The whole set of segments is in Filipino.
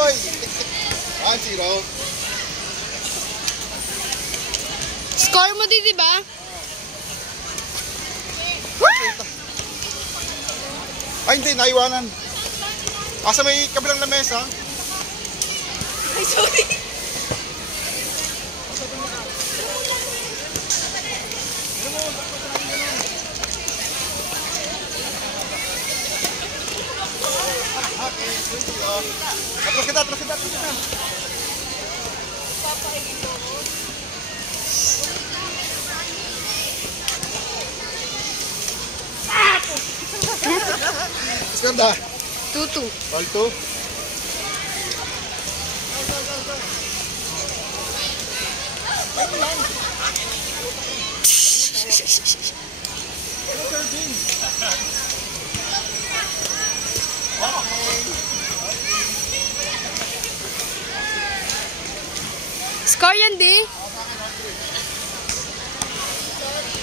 boy. 1-0. Score mo din, diba? Ay, hindi. Naiwanan. Asa may kabilang lamesa. Ay, sorry. Atras kita. Skanda. 2-2. Ball 2. Score yan, di?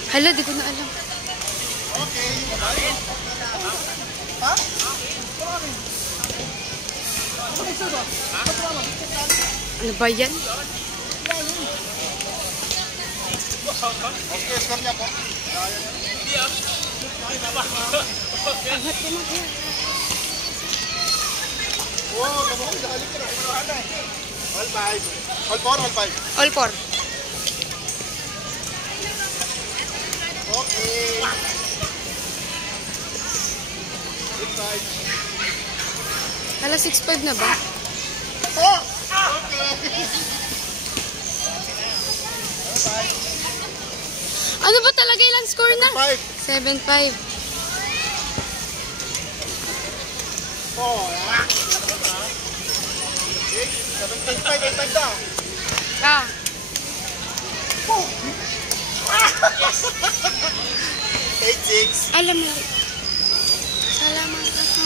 Hala, di ko na alam. Okay. Ha? Ano ba yan? Okay, score niya po. Angat ka na. Wow, naman ko dahil ka na. All 5. All 4, all 5. All 4. Okay. Good side. Hala, 6-5 na ba? Oh! Okay. Ano ba talaga ilang score na? 5. 7-5. Oh, 7.5 daw. Ah. 8-6. Alam mo. Salamat ako.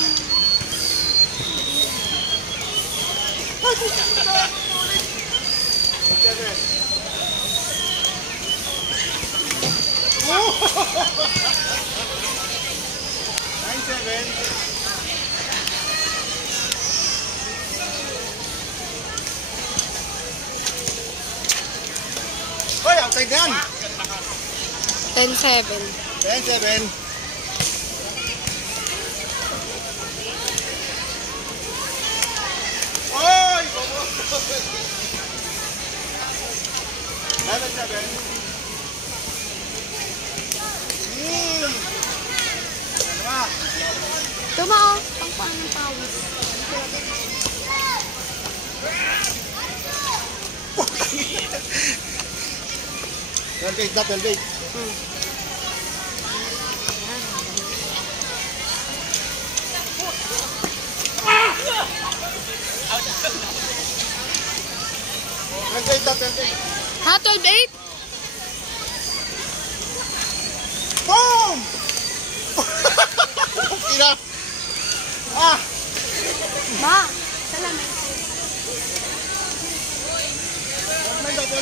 Oh! 9-7. Hoy, outside na yan. 10-7. 10-7. Oy! 11-7. Tumao. Pangpaan ng pawis. Twelve-8 na, 12-8. Ha, 12-8? Boom! Ina! Ah! Ma, salamin.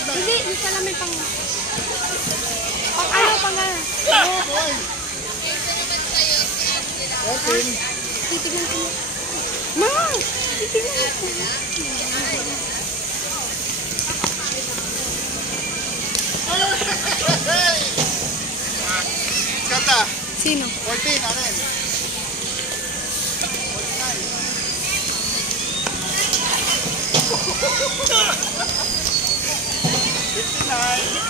Hindi, yung salamin pang... Pang ano, pang ano. Oh, boy! 14. Titignan ko. Ma! Titignan ko. Hey! Kata! Sino? 14, ano yun? 59.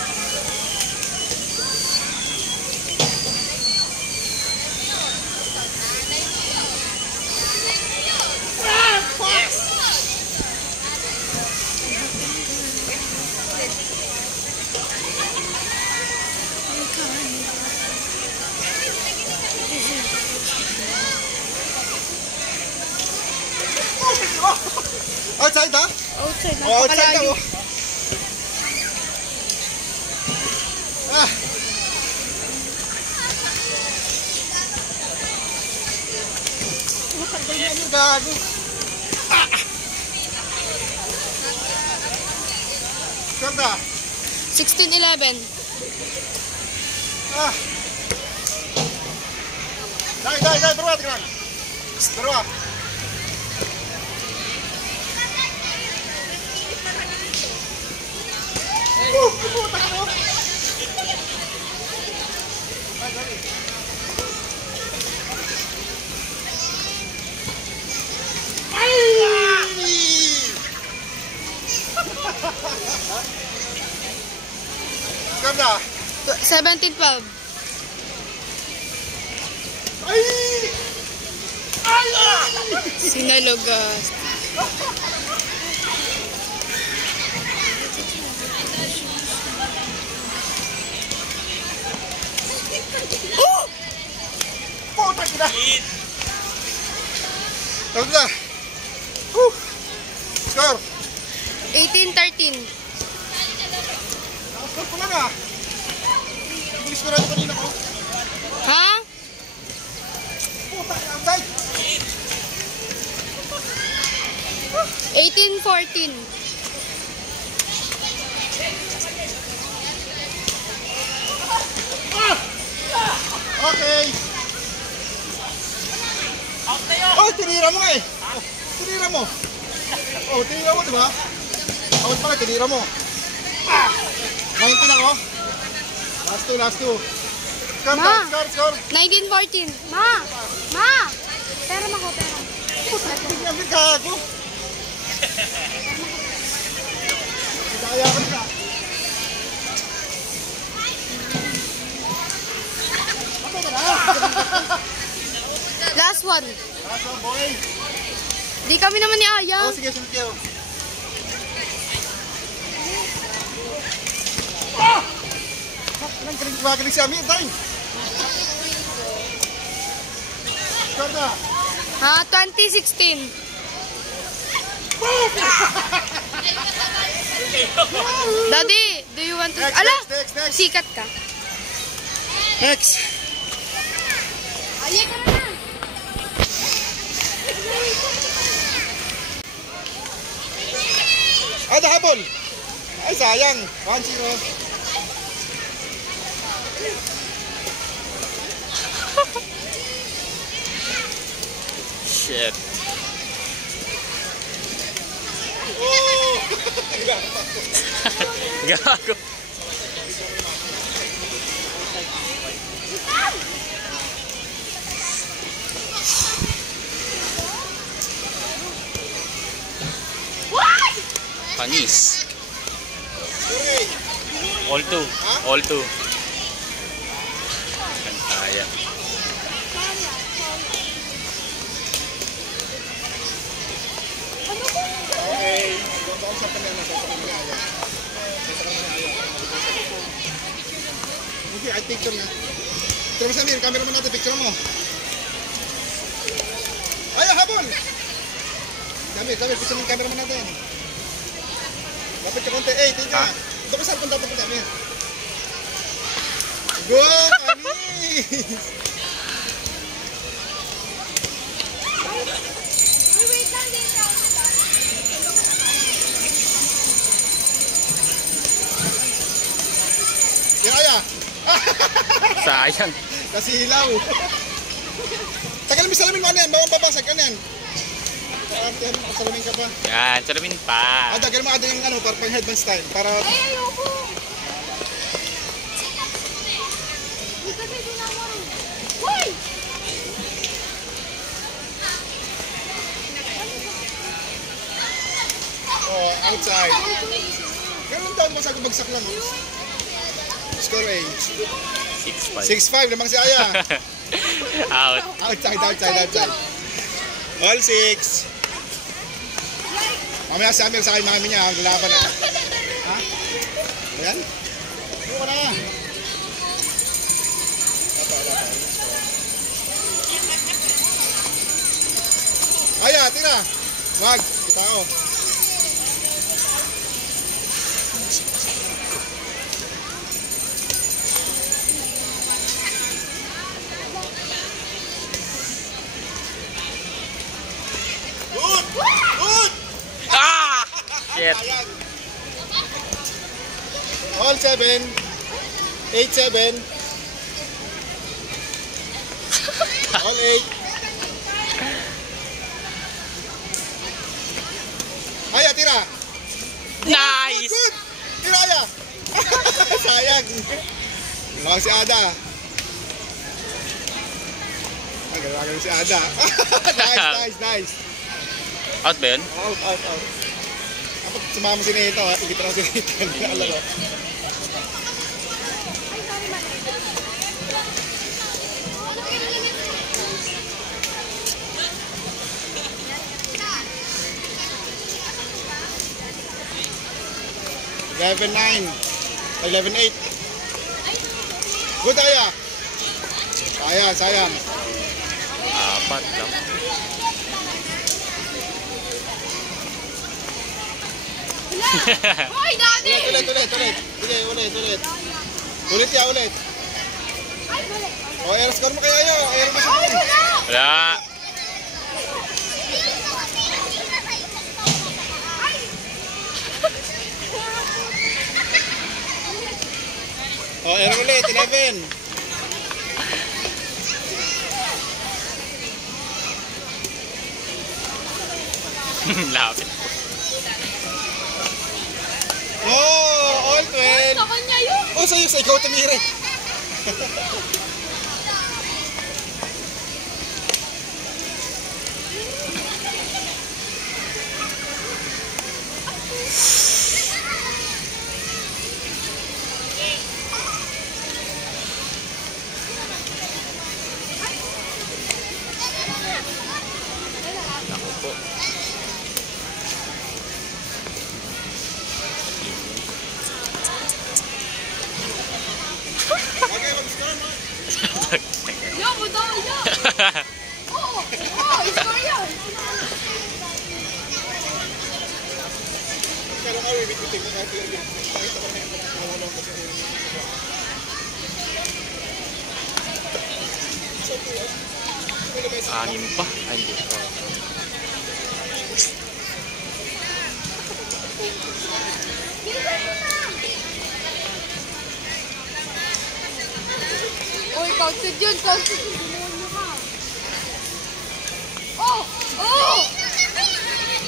Outside ha? Outside. Oh, outside Napakalayo. ako. Ah. Ganyan yung gago. Ah. Ganda. 16-11. Ah. Dai, beruat kan? Beruat. Puta ko! Kam na? 17-12. Ay! Ay! Sinalugas. Puta ka na! Tawag na! Score! 18-13. Nakascore ko lang ah! Bilis ko na ito kanina ko. Ha? Puta ka! Outside! 18-14. Okay! Oh, tinira mo nga eh! Oh, tinira mo! Oh, tinira mo diba? Out pala, tinira mo! 19 ako! Last two! Score, Ma. score! 19-14. Ma! Ma! Pera mo ko, pera. Puta, hindi ka ako! Kaya ka na! Patay ka na! Last one. Last one, boy! Di kami naman ni Aya. Oh, sige, sunod kayo. Ah! Anong galing si Amir, tayo? Score na! Ha? 2016. Daddy, do you want to... Ala! Next! Sikat ka. Next! Aya ka na. Ay, nahabol! Ay, sayang! 1-0. Shit. Oh! Gago. Panis. Okay. All two. Huh? All two. Kaya. Okay. Baka na natin sa kanila. Okay, I picture na. Pero sa Amir, camera mo natin, picture mo. Ay, habol! Amir, picture mo yung camera mo natin. Lapit ka konti. Eh, tika. Ito ka saan kung dapat ko Amir. Go, Anis! Kaya! Sayang. Kasi hilaw. Tagal mo salamin mo ano yan, bawang babasag ka yan. Salamin ka pa. Yan, salamin pa. Tagal mo yung ano, para pang headband style. Para... Ay, ayoko. Hoy! Oh, outside. Ganun taon mo sa bagsak lang. Oh. Score age. 6-5. 6-5 lamang si Aya. Out. Outside. All 6. Mamaya si Amir sa kayo mami niya, ang laban na. Ha? Ayan? Buka na. Aya, tira. Wag, kita ako. Good! Ah! Shit. Ayan. All 7. 8-7. All 8. Aya, tira. Nice! Good! Tira, Aya. Si Ada. Ay, gano'n si Ada. Nice. Out ba yun? Out. Dapat sumama si Neto ha. Igit na si Neto. Alaro. Level 9. 11-8. Good kaya. Sayang. Apat lang. Hoy, Daddy! Ulit. Sige, ulit. Ulit. Ay, mali. O, air score mo kaya yun. Air mo Ay, wala! Wala. O, air ulit. 11. Lapit. Oh, all 12. Sa kanya yun! Oh, sa'yo, sa ikaw tumire. Ako po. Okay, mag-score mo. Yo, budol, yo! Oo, score yan! Pero nga, wait ko kahit pakita ko na yung mawalang kasi Angin pa. Ay, hindi pa. Uy, counted yun. Demonyo ka. Oh!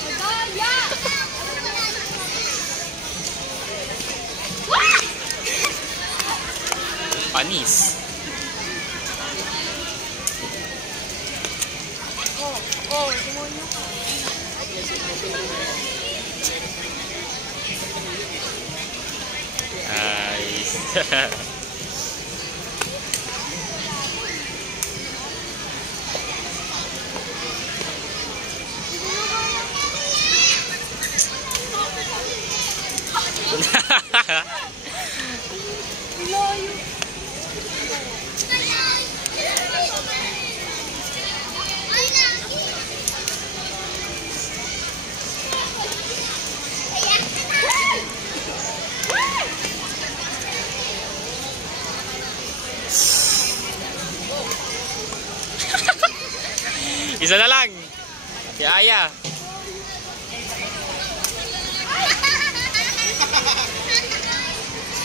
Madaya! Panis. Demonyo ka. Nice. Layo. Isa na lang. Si Aya.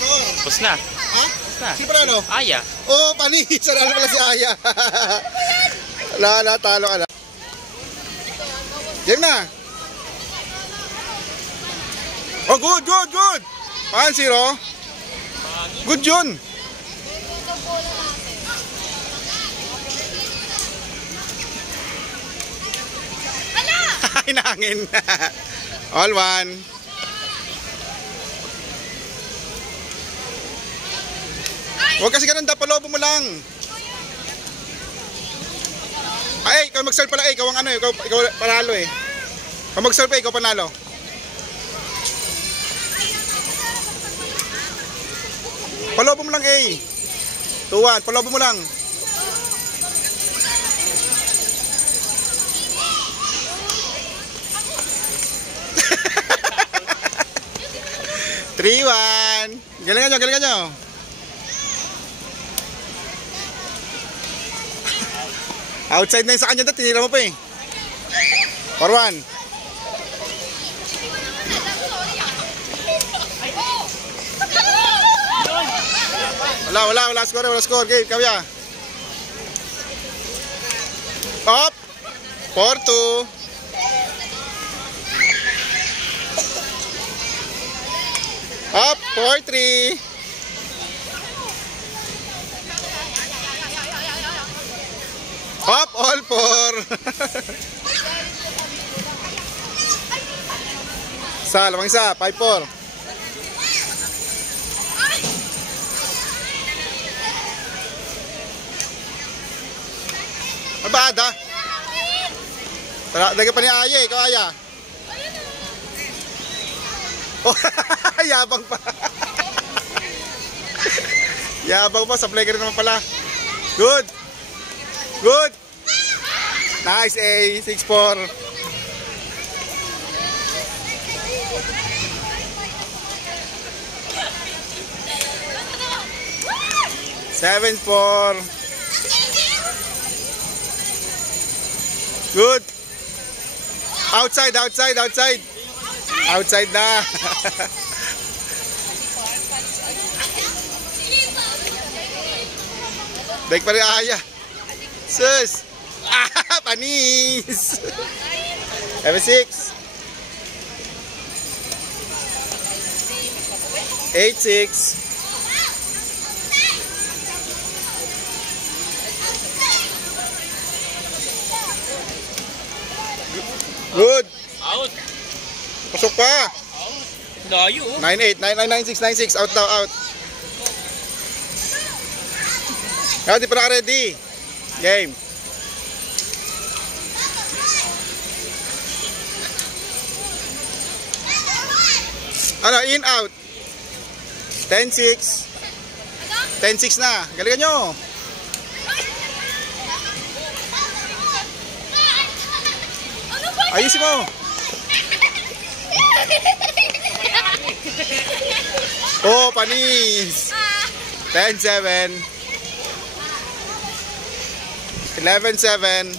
score. Tapos na. Ha? Tapos na. Sino pala ano? Aya. Oh, panis. Sanalo pala si Aya. Talo ka na. Game na. Oh, good. 0. Good yun. Hinangin. All 1. Huwag kasi ganun, palobo mo lang. Ay, ikaw mag-serve pala, ikaw ang ano, ikaw panalo eh. Ikaw mag-serve, ikaw panalo. Palobo mo lang eh. 2-1, palobo mo lang. Triwan. Galingan nyo. Outside na yun sa kanya, tinira mo pa eh. 4-1. Wala score. Game, kaya. Up. 4-2. Up, 4-3. 5-4. Isa, lamang isa. 5-4. Abada. Tara, lagyan pa ni Aya eh. Ikaw, Aya. Oh, yabang pa. Yabang pa. Supply ka rin naman pala. Good. Good. Nice, A. 6-4. Seven, 4. Good. Outside, outside, outside. Outside na. Baik pa rin Aya. Sus. Ah, panis. 7-6. 8-6. Good. Out. Pasok pa. Layo. 9-8, 9-9, 9-6, 9-6. Out daw, out. Kaya di pa naka-ready. Game. Ano, in, out. 10-6. 10-6 na. Galingan nyo. Ayusin mo. Oh, panis. 10-7. 11-7.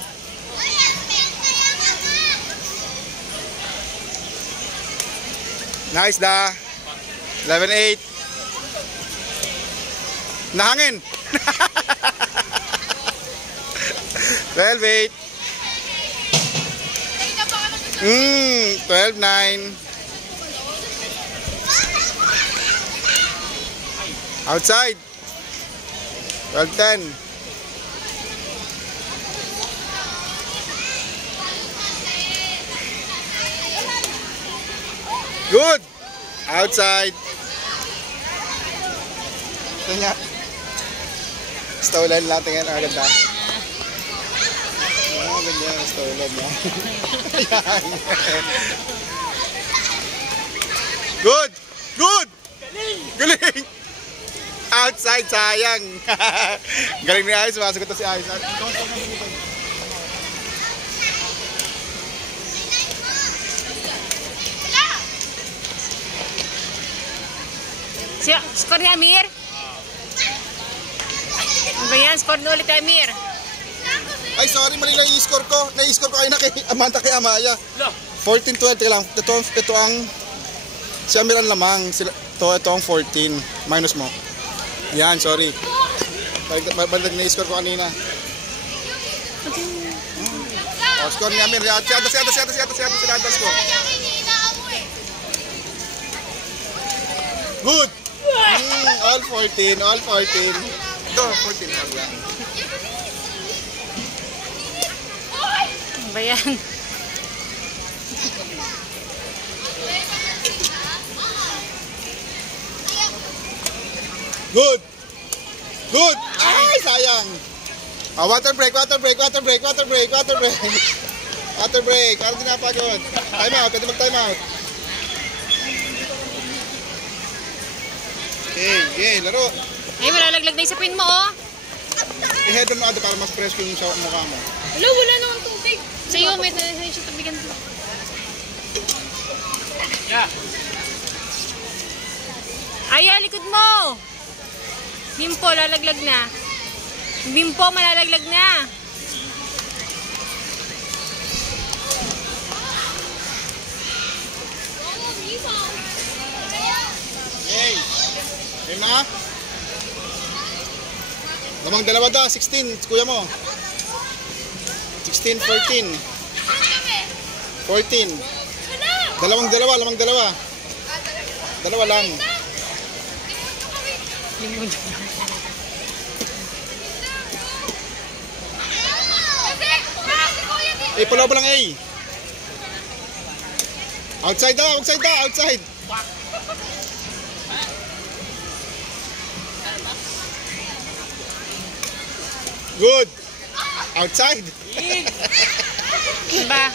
Nice da. 11-8. Nahangin. 12-8. 12-9. Outside. 12-10. Good. Outside. Tingnan. Stolen natin yan agad na. Oh, ganyan. Stolen na. Good. Good. Galing. Outside, sayang. Galing ni Ayos. Masagot na si Ayos. Score ni Amir. Ano ba yan? Score na ulit ni Amir. Ay, sorry. Mali lang i-score ko. Na-i-score ko kayo na kay Amanda kay Amaya. 14-20 lang. Ito ang si Amir ang lamang. Ito ang 14. Minus mo. Yan, sorry. Balik na-i-score ko kanina. Oh, score ni Amir. Siyadas ko. Good. All 14. All 14. Ito, 14 lang yan. Ano ba yan? Good. Good. Ay, sayang. Water break. Water break. Water break. Water break. Water break. Water break. Parang dinapagod. Time out. Pwede mag-time out. Okay, laro. Ay, malalaglag na yung sapin mo, oh. I-head on mo para mas fresh yung sa mukha mo. Wala naman tubig. Sa'yo, may siya tubigan. Yeah. Aya, likod mo. Bimpo, lalaglag na. Bimpo, malalaglag na. Okay. Game na? Lamang dalawa daw, 16, kuya mo. 16, 14. 14. Lamang dalawa. Dalawa lang. palaban lang A. Outside daw, outside. Good. Outside. Diba?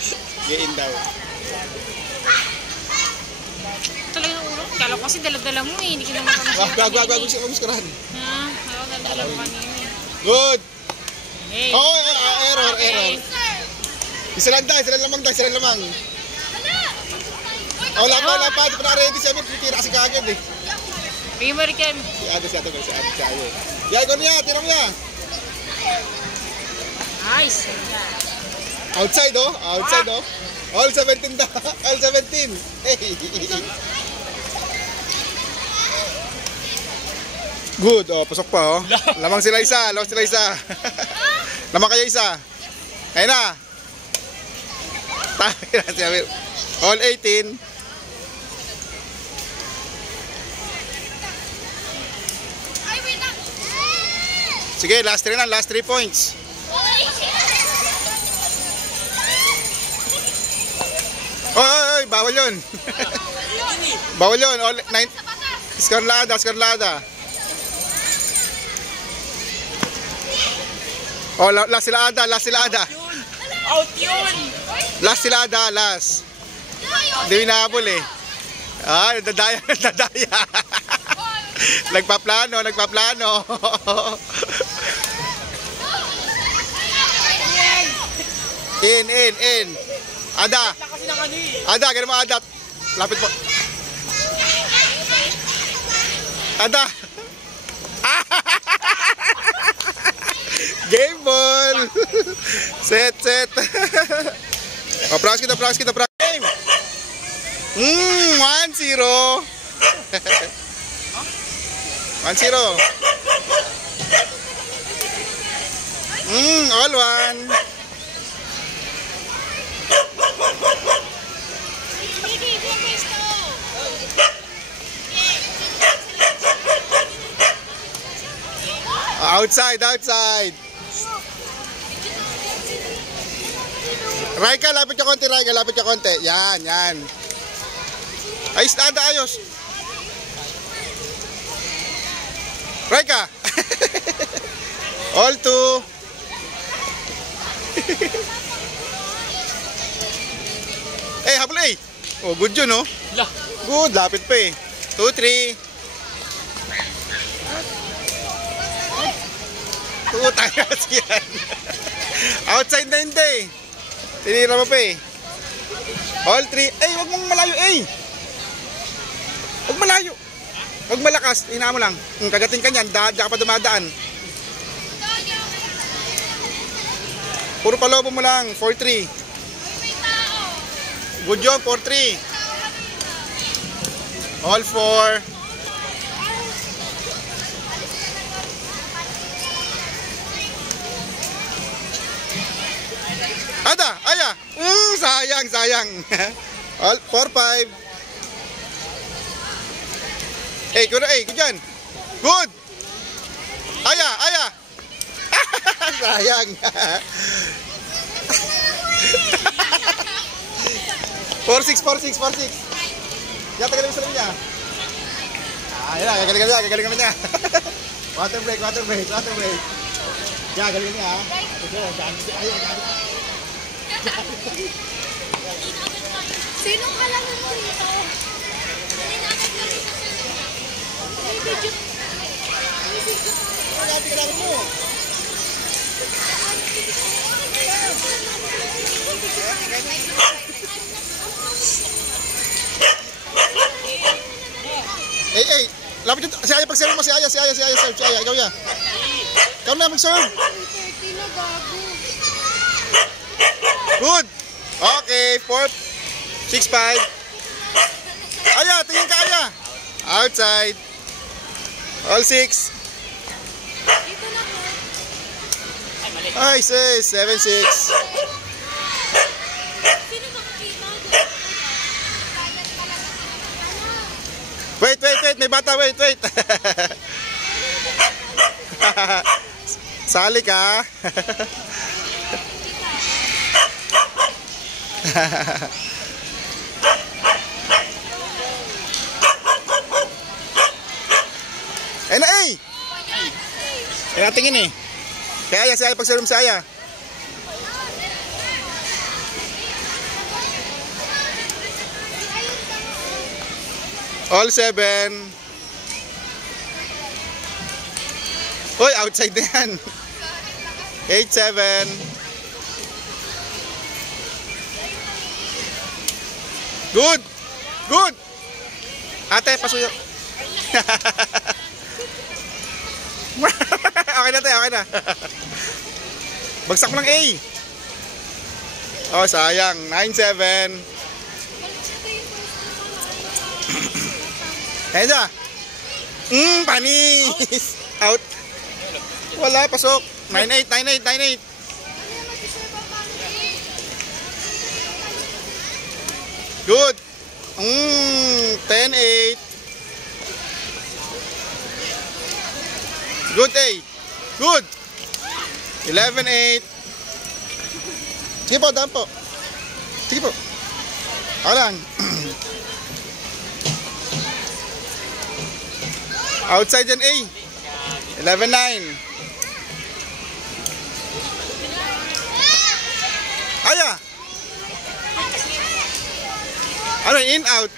Gain daw. Talaga ng ulo. Kala ko kasi dala-dala mo eh. Hindi ka naman kami Wag muskurahan. Ha? Ako dala-dala mo kanina eh. Good. Hey. Oh, error. Isa lang lamang. Oh, lapa. Di pa na ready siya. Tira kasi kagad eh. Bigyan mo rin Kem. Si ate siya. Yay ko niya, tira mo niya. Nice. Outside oh. All 17 da. All 17. Hey. Good. Oh, pasok pa oh. Lamang sila isa. Lamang kayo isa. Ayun na. All 18. Sige, last 3 points. Oy, bawal yun. All 9. Skarlada. Oh, last sila Ada. Out yun! Last. Hindi nahabol eh. Nadadaya. Nagpaplano. In. Ada, ganun mo Ada. Lapit po. Ada. Game ball. Set. Oh, practice kita. Game. 1-0. 1-0. All 1. Outside. Raika, lapit ka konti. Yan. Ayos na, ayos. Raika. All 2. Habol eh. Oh, good yun, no? Good, lapit pa eh. 2-3. Tayas yan. Outside na hindi. Tinira mo pa eh. All 3. Wag mong malayo Wag malayo. Wag malakas. Ina mo lang. Kagatin ka niyan. Diyan ka pa dumadaan. Puro palobo mo lang. 4-3. Good job. 4-3. All 4. Ada, aya. Sayang. All 4-5. Good dyan. Good. Aya. Sayang. 4-6. Yan, tagalin mo sa niya. Yan, gagaling naman niya. Water break. Yan, galing niya. Sinong kalaman mo dito? Lapit yun. Si Aya, pag-serve mo. Si Aya, serve. Si Aya, ikaw yan. Ikaw na, mag-serve. Good. Okay, 4-6-5. Aya, tingin ka Aya. Outside. All 6. Ay, 7-6. Wait. May bata, wait. Sali ka. Eh na eh! Kaya tingin eh. Kaya Aya, si Aya, pag-serve si Aya. All 7. Hoy, outside na yan. 8-7. Good! Good! Ate, pasuyo. Okay na tayo, okay na. Bagsak mo ng A. Oh, sayang. 9-7. Ayan siya. Panis. Out. Wala, pasok. 9-8, 9-8, 9-8. Good. 10-8. Good, A. Good. 11-8. Sige po, daan po. Sige po. Ako lang. Outside yan, A. 11-9. Aya. Ano, in, out.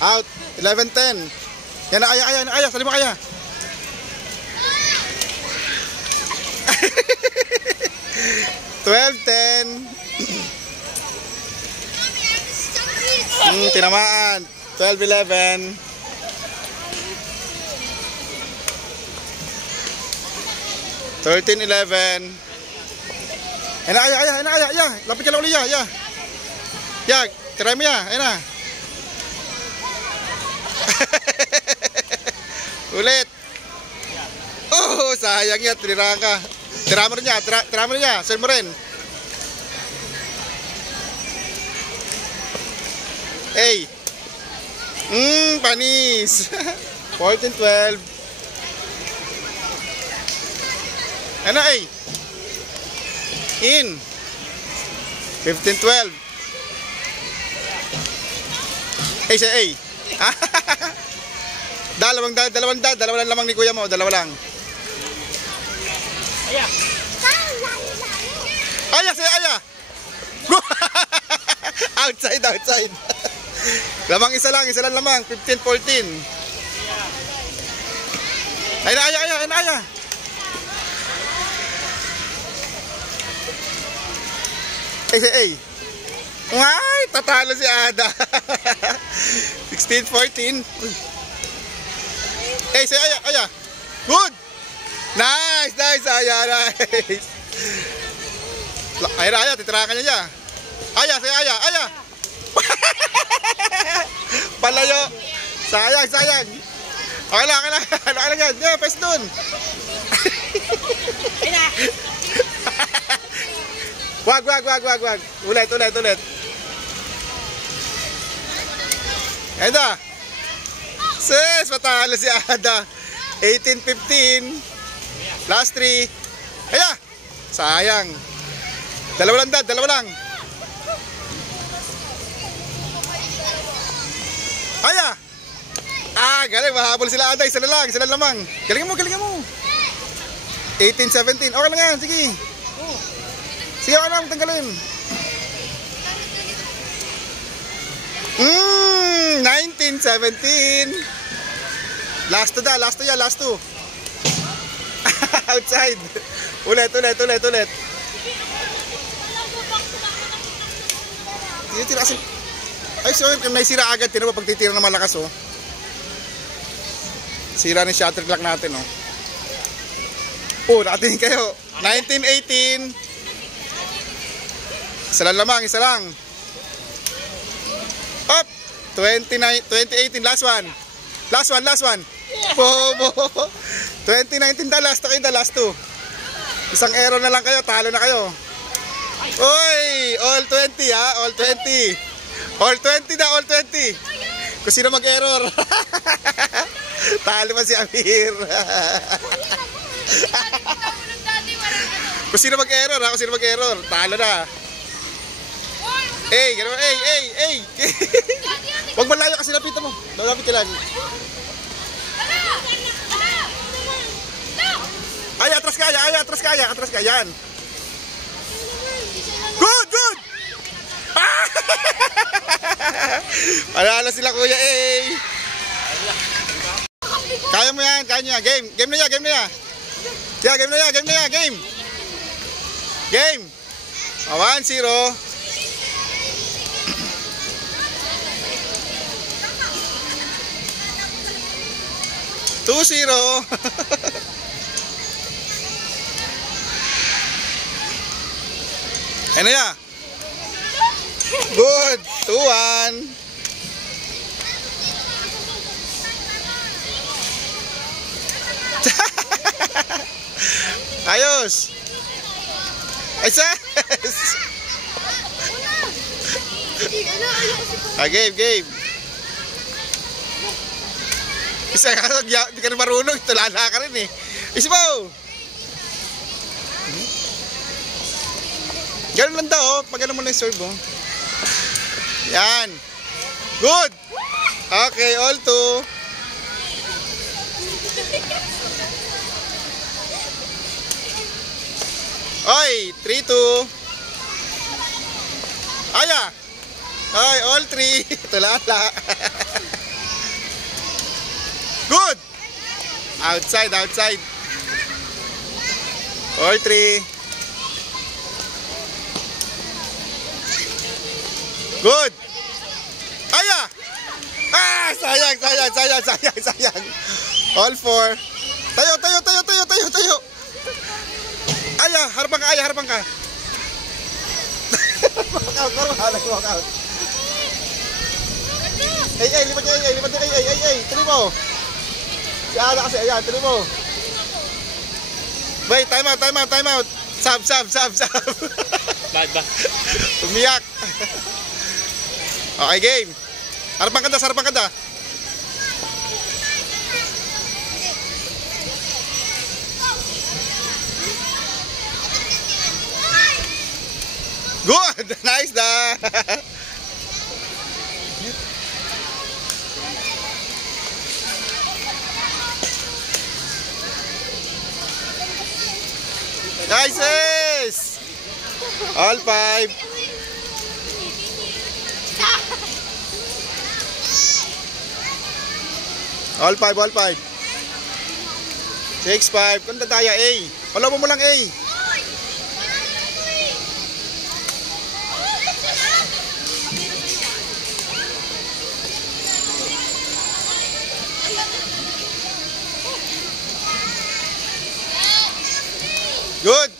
Out. 11-10. Yan na, Aya. Sali mo, Aya. Tinamaan. 12-11. 13-11. Aya. Lapit ka lang ulit, Aya. Ya, try mo ya. Ayan na. Ulit. Oh, sayang yan. Tinirahan ka. Tira mo rin niya. Send mo rin. Hey. Panis. 14-12. Ano, A? In. 15-12. Ay, siya, A. Dalawa lang lamang ni kuya mo. Dalawa lang. Aya, siya, Aya. Outside. Lamang isa lang lamang. 15-14. Ay na, Aya. Ay, siya, A. Ay, tatalo si Ada. 16-14. Eh, say Aya. Good. Nice, Aya, nice. Aya, titirakan niya. Aya, say Aya. Palayo. Sayang. Okay lang yan. Yeah, pes dun. Wag. Ulit. Eda. Sis, matalo si Ada. 18-15. Last 3. Aya. Sayang. Dalawa lang. Aya. Galing. Mahabol sila, Ada. Isa lang lamang. Galingan mo. 18-17. Okay lang yan. Sige. Sige, okay lang. Tanggalin. 19-17. Last 2. Outside. Ulit. Tira kasi. Ay, so kung naisira agad, tira mo pag titira na malakas, oh. Sira ni shutter clock natin, oh. Oh, nakatingin kayo. 19-18. Isa lang. Up. 2018, last one. Bobo. 2019 da, last 2. Isang error na lang kayo, talo na kayo. Oy, all 20 ha, all 20. All 20. Kung sino mag-error. Talo pa si Amir. Kung sino mag-error, talo na. Ganun. Huwag malayo kasi lapitan mo. Lapit ka lang. Ay, atras ka. Yan. Good! Panalo sila Kuya A. Kaya mo yan. Game na yan. Game. 1-0. 2-0. Ano ya? Good. 2-1. Ayos. Game. Isa ka, di ka na marunong. Tulala ka rin eh. Isa mo. Ganun lang daw, pag ano mo na yung serve mo. Yan. Good. Okay, all two. Oy, 3-2. Aya. Oy, all three. Tulala. Good. Outside. All three. Good. Aya. Sayang. All four. Tayo. Aya, harapan ka. Walk out. Lipat. Tuloy mo. Si Ada kasi, ayan, tuloy mo. Wait, time out. Sab. Bad ba? Umiyak. Okay, game. Harapan ka da. Good! Nice da! Nice! All five. All five. 6-5. Kung tataya A. Wala mo lang A. Good.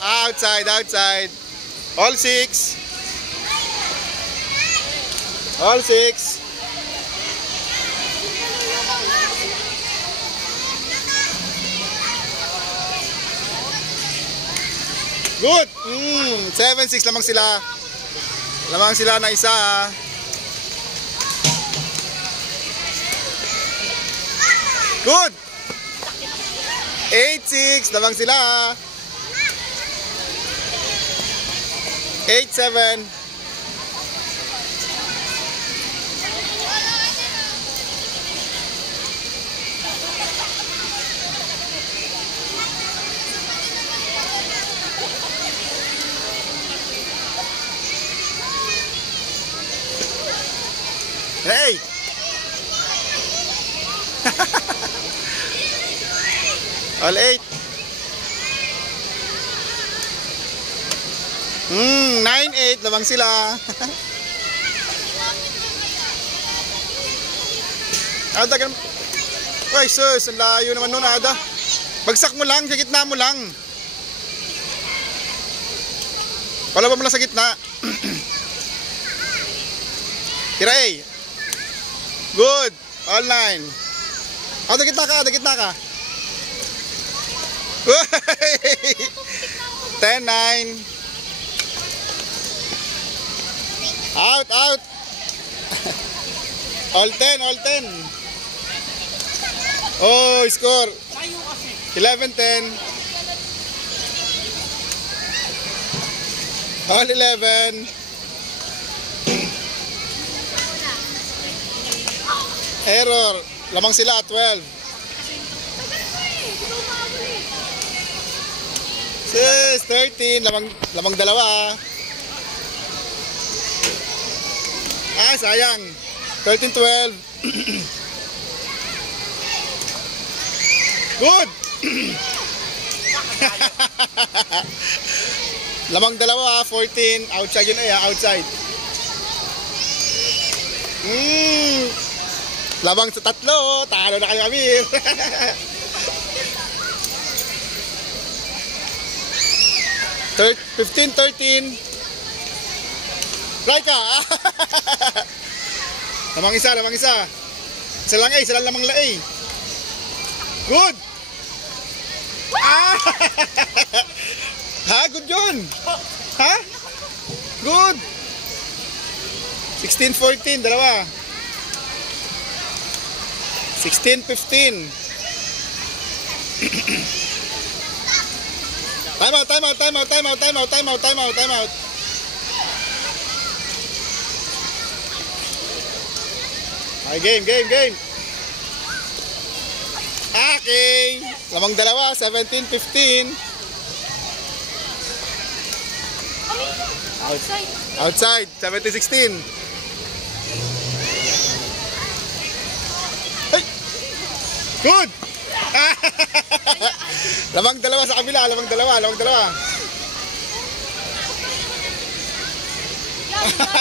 Outside. All six. Good. 7-6 lamang sila na isa. Good. 8-6 lamang sila. 8-7. Hey! All 8. 9-8 lamang sila. Ada kan. Oy, sus, ang layo naman nun, Ada. Bagsak mo lang, sa gitna mo lang. Wala ba mo lang sa gitna? Tira A. Good. All 9. Ada gitna ka. 10-9. Out. All 10. Oh, score. 11-10. All 11. Error. Lamang sila, 12. 13. Lamang dalawa. Ah, sayang. 13, 12. Good! Lamang dalawa, 14. Outside yun ay, outside. Lamang sa tatlo, talo na kayo kami. 15, 13. Raika! lamang isa. Isa lang A, isa lang lamang la A. Good! Ah! Ha? Good yun! Ha? Good! 16, 14, dalawa. 16, 15. Time out. Okay, game. Okay. Lamang dalawa, 17, 15. Outside, 17, 16. Hey! Good! Lamang dalawa sa kabila, lamang dalawa.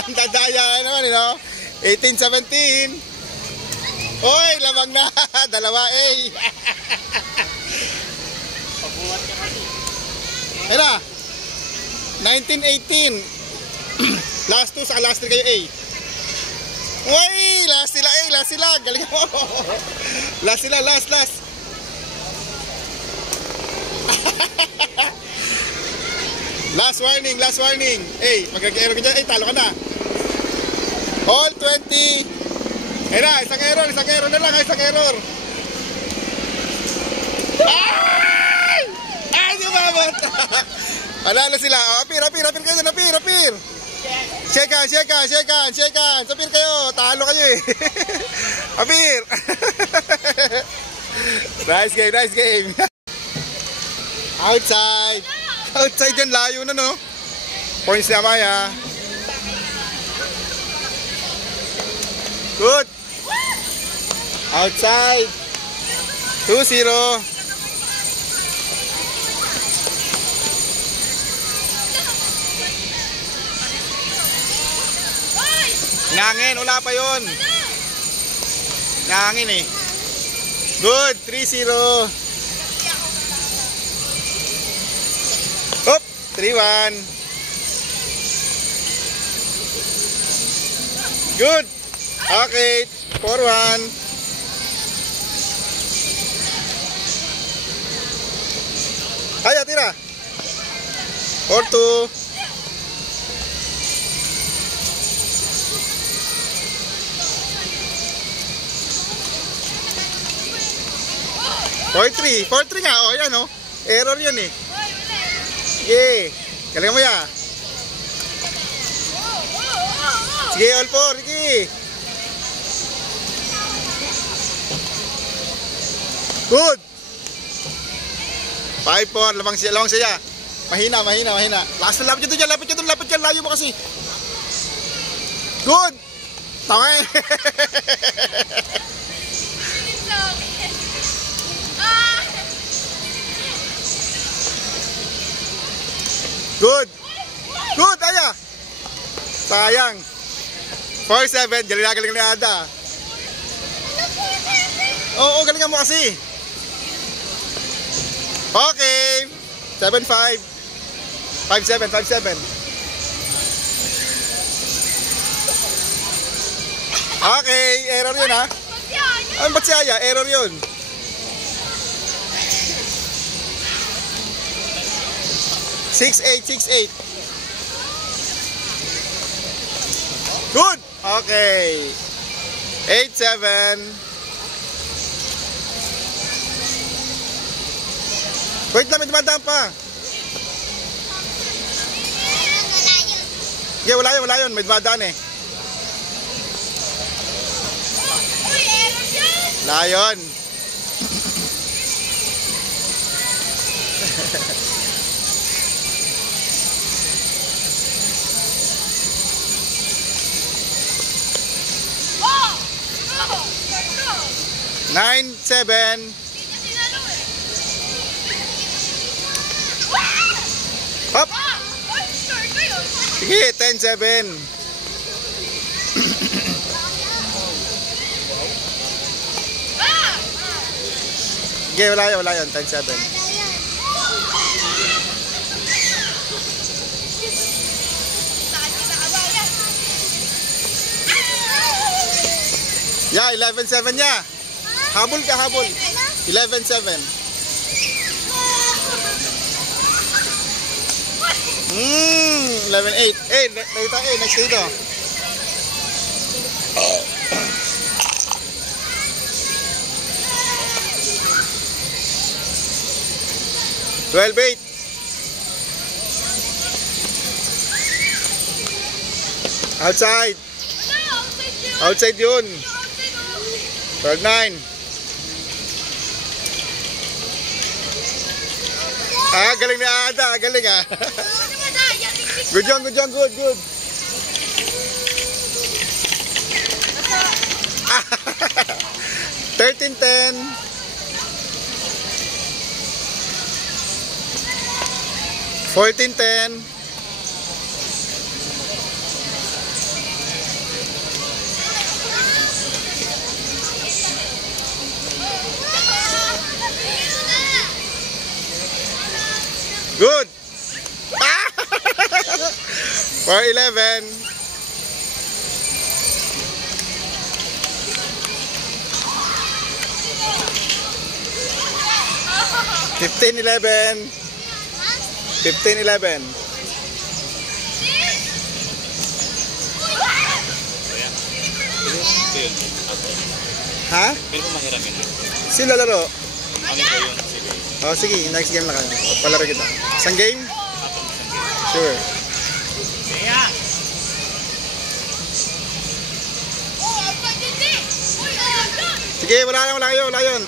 Ang dadaya naman, you know? 18, 17. Oy, lamang na. Dalawa A. Ayun na. 19, 18. Last 2 sa last 3 kayo A. Uy, last sila. Galing mo. Last sila. Last warning. Hey, mag-error ka dyan. Talo ka na. All 20. Ayun na, isang error na lang. Ay, di umabot. Panalo sila. Apir kayo dyan, apir. Shake hands. Apir kayo. Talo kayo eh. Apir. Nice game. Outside yan, layo na no. Points na Maya. Good. Outside. 2-0. Ngangin, wala pa yun. Ngangin eh. Good, 3-0. Hop, 3-1. Good. Okay, 4-1. Ayo, tira. 4-2. Four three nga, oh yan oh. Error yun eh. Sige, galing mo ya. Sige, all 4, sige. Good. 5-4, lamang siya. Mahina. Last na, lapit dyan, layo mo kasi. Good. Tama eh. Good, Aya. Sayang. 4-7, galing na Ada. Oo, galingan mo kasi. Okay. 7-5. 5-7. Okay, error yun ha. Ano ba't si Aya? Error yun. Six eight. Good. Okay. 8-7. Wait lang, may dumadaan pa. Sige, wala yun. May dumadaan eh. Wala yun. Nine, 7. Hop. Sige, 10-7. Sige, wala yun. 10-7. Yeah, 11-7 niya. Habol ka, habol. 11-7. 11-8. Eh, nakita eh, next dito. $12-8. Outside. Outside yun. 12-9. Ah, galing ni Ada. Galing ah. Good John, good. 13-10. 14-10. Good. 4-11. 15-11. 15-11. Ha? Pero kung mahiram yun. Sila laro. Amin ko yun. Sige. Oh, sige, next game lang kayo. Palaro kita. Isang game? Sure. Sige, wala yun.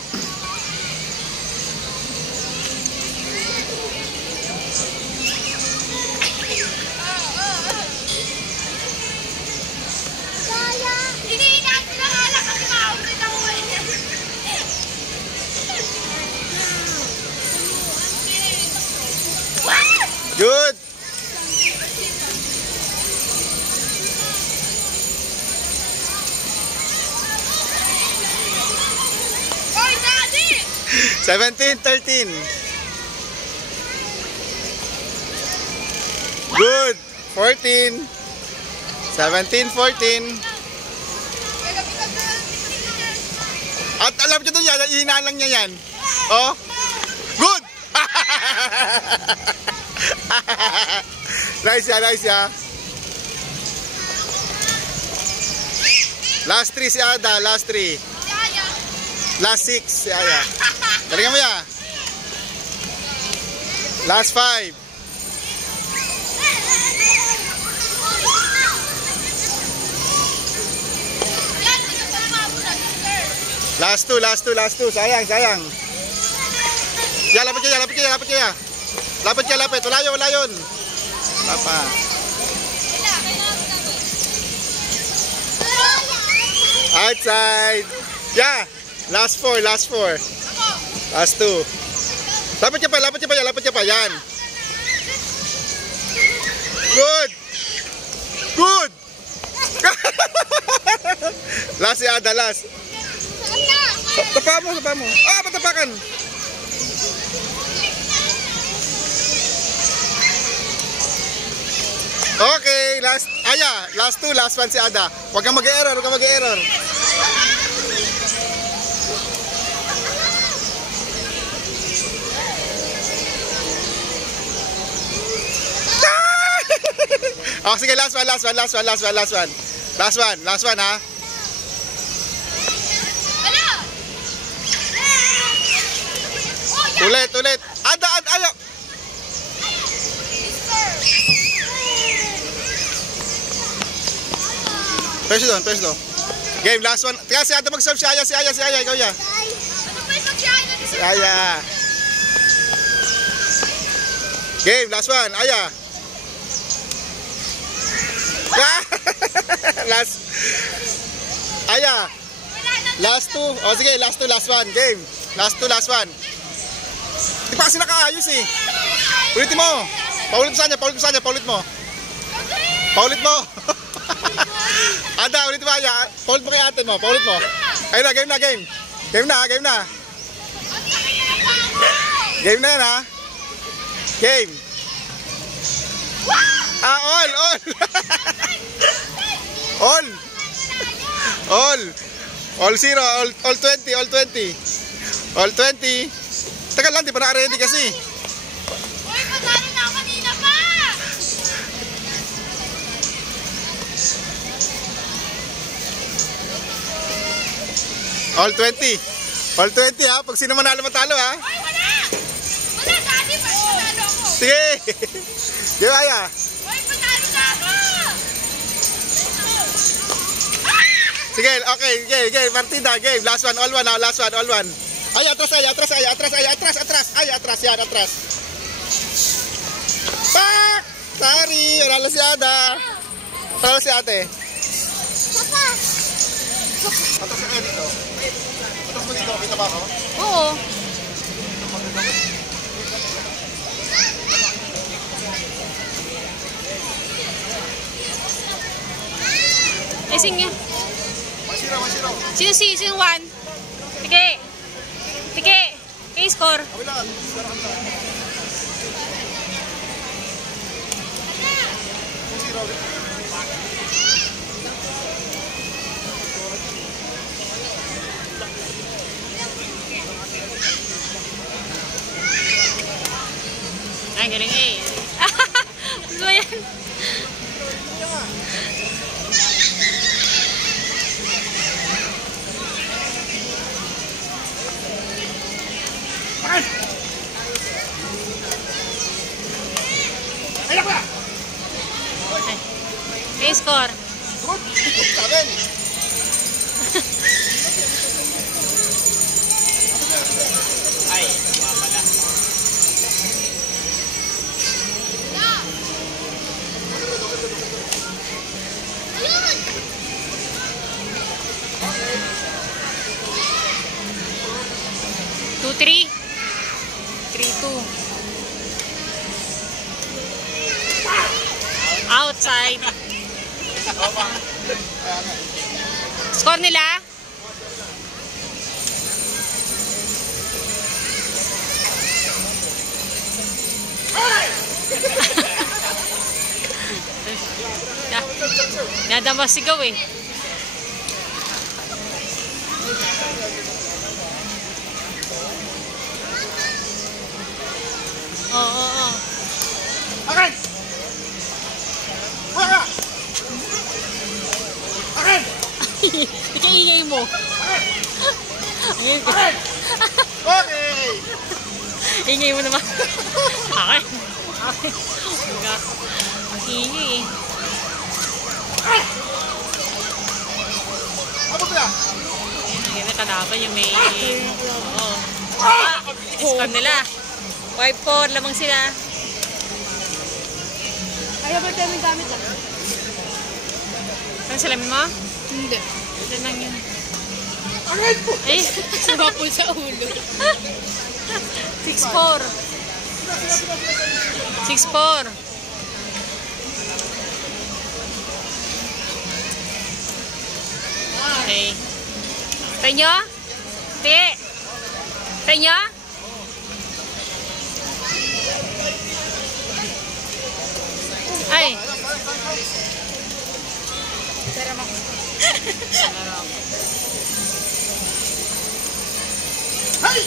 Good. Oy, Daddy! 17-13. Good. 14. 17-14. At alam nyo doon yan, ihinaan lang niya yan. Oh. Good. Nice ya. Last 3 si Ada, last 3. Last 6 si Aya. Galingan mo ya. Last 5. Last 2. Sayang. Ya, lapit kaya. Lapit. Wala yun. Papa. Outside. Yeah. Last 4. Last 2. Lapit ka pa. Yan. Good. Last si Ada, last. Tapa mo. Ah, patapakan. Okay, last 2, last 1 si Ada. Huwag kang mag-error. Oh, sige, last one ha. Ulit. Ada, ayo. Pwesto doon, pwesto. Game, last one. Teka, si Ate mag-serve, si Aya, ikaw ya. Ano pa yung pagsiyahin natin Si Aya. Game, last one, Aya. Last. Aya. Last two. O sige, last two, last one. Game. Last two, last one. Di pa kasi nakaayos eh. Ulitin mo. Paulit mo sa kanya, paulit mo. Paulit mo. Ada, ulit mo Aya. Paulit mo kay ate mo, paulit mo. Ayun na, game na, game. Game na. Game na yan ha. Game. All. All 0, all 20. All 20. Tagal lang, di pa na-ready kasi. Uy, patalo na ako kanina pa! All 20. All 20 ha, pag sino manalo matalo ha. Uy, wala! Wala, dati pa patalo ako. Sige. Game Aya. Uy, patalo na ako! Sige, okay, game, partida, game. Last one, all one ha, last one, all one. Ay, atras. Yan, atras. Pak! Sorry, wala si Ada. Wala si ate. Papa! Atras ka dito. Atras mo dito, kita ba ako? Oo. Ising niya. 1-0. Sino season 1? Tike. Kay score. Kabila. Ay, galing eh. Gusto mo yan? Kay score. Saben. Ay, wala. Two, 3. 3-2. Outside. Score nila? Nadama sigaw eh. Oo. Akan! Wala! Akan! Ikaingay mo. Akan! Okay! Ingay mo naman. Akin. Ang ingay eh. Apa ba? Ang ganda kalaban yung may... Oo. Score nila. 5-4 lamang sila. Ayaw ba tayo may gamit lang? Saan salamin mo? Hindi. Saan lang yun? Ay, saba po sa ulo. 6-4. 6-4. Okay. Try nyo? Sige. Try nyo? Ay. Tara mo. Hey!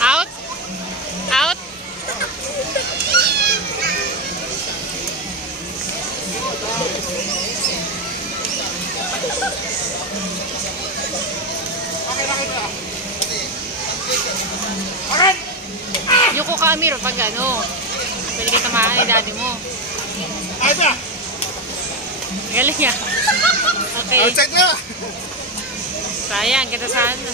Out. Out. Akan! Ah! Yuko ka, Amir, pag ano. Pwede ka tamaan ni daddy mo. Ay ba? Galing nga. Okay. Outside na! Sayang, kita sana.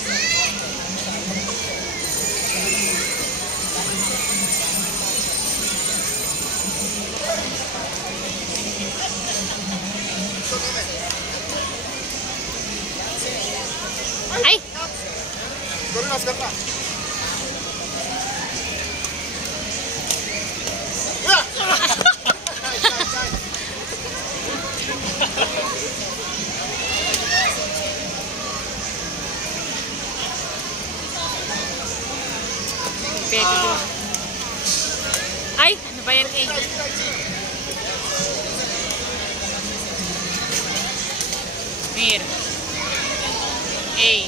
Ay! Score na, score na. Ay, ano ba yan eh? Mir. Ay.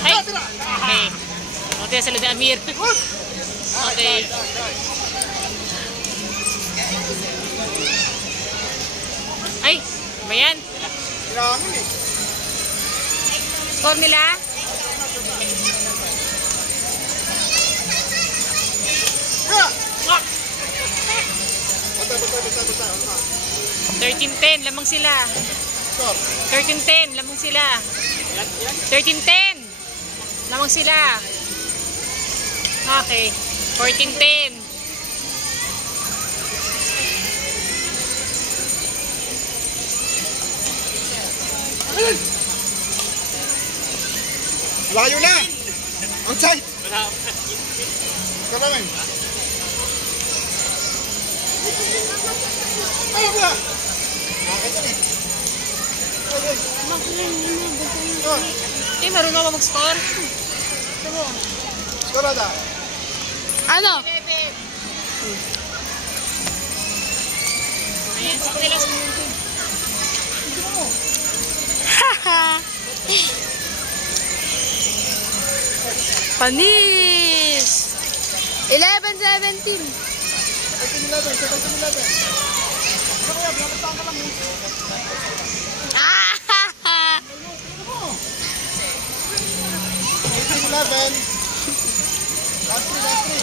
Ay. Okay. Okay, sa lada Amir. Okay. Ay, ano ba yan? Kailangan eh. Score nila? Basta. 13-10, lamang sila. Score. 13-10, lamang sila. 13-10, lamang sila. Okay, 14-10. Layo na! Outside! Wala. Score namin. Ayaw ba? Nakakita eh. Eh, marunong ako mag-score. Score na. Ano? Ayan, sa kanila. Haha. Panis! 11-17. 13-11. Ah! 11. Last three.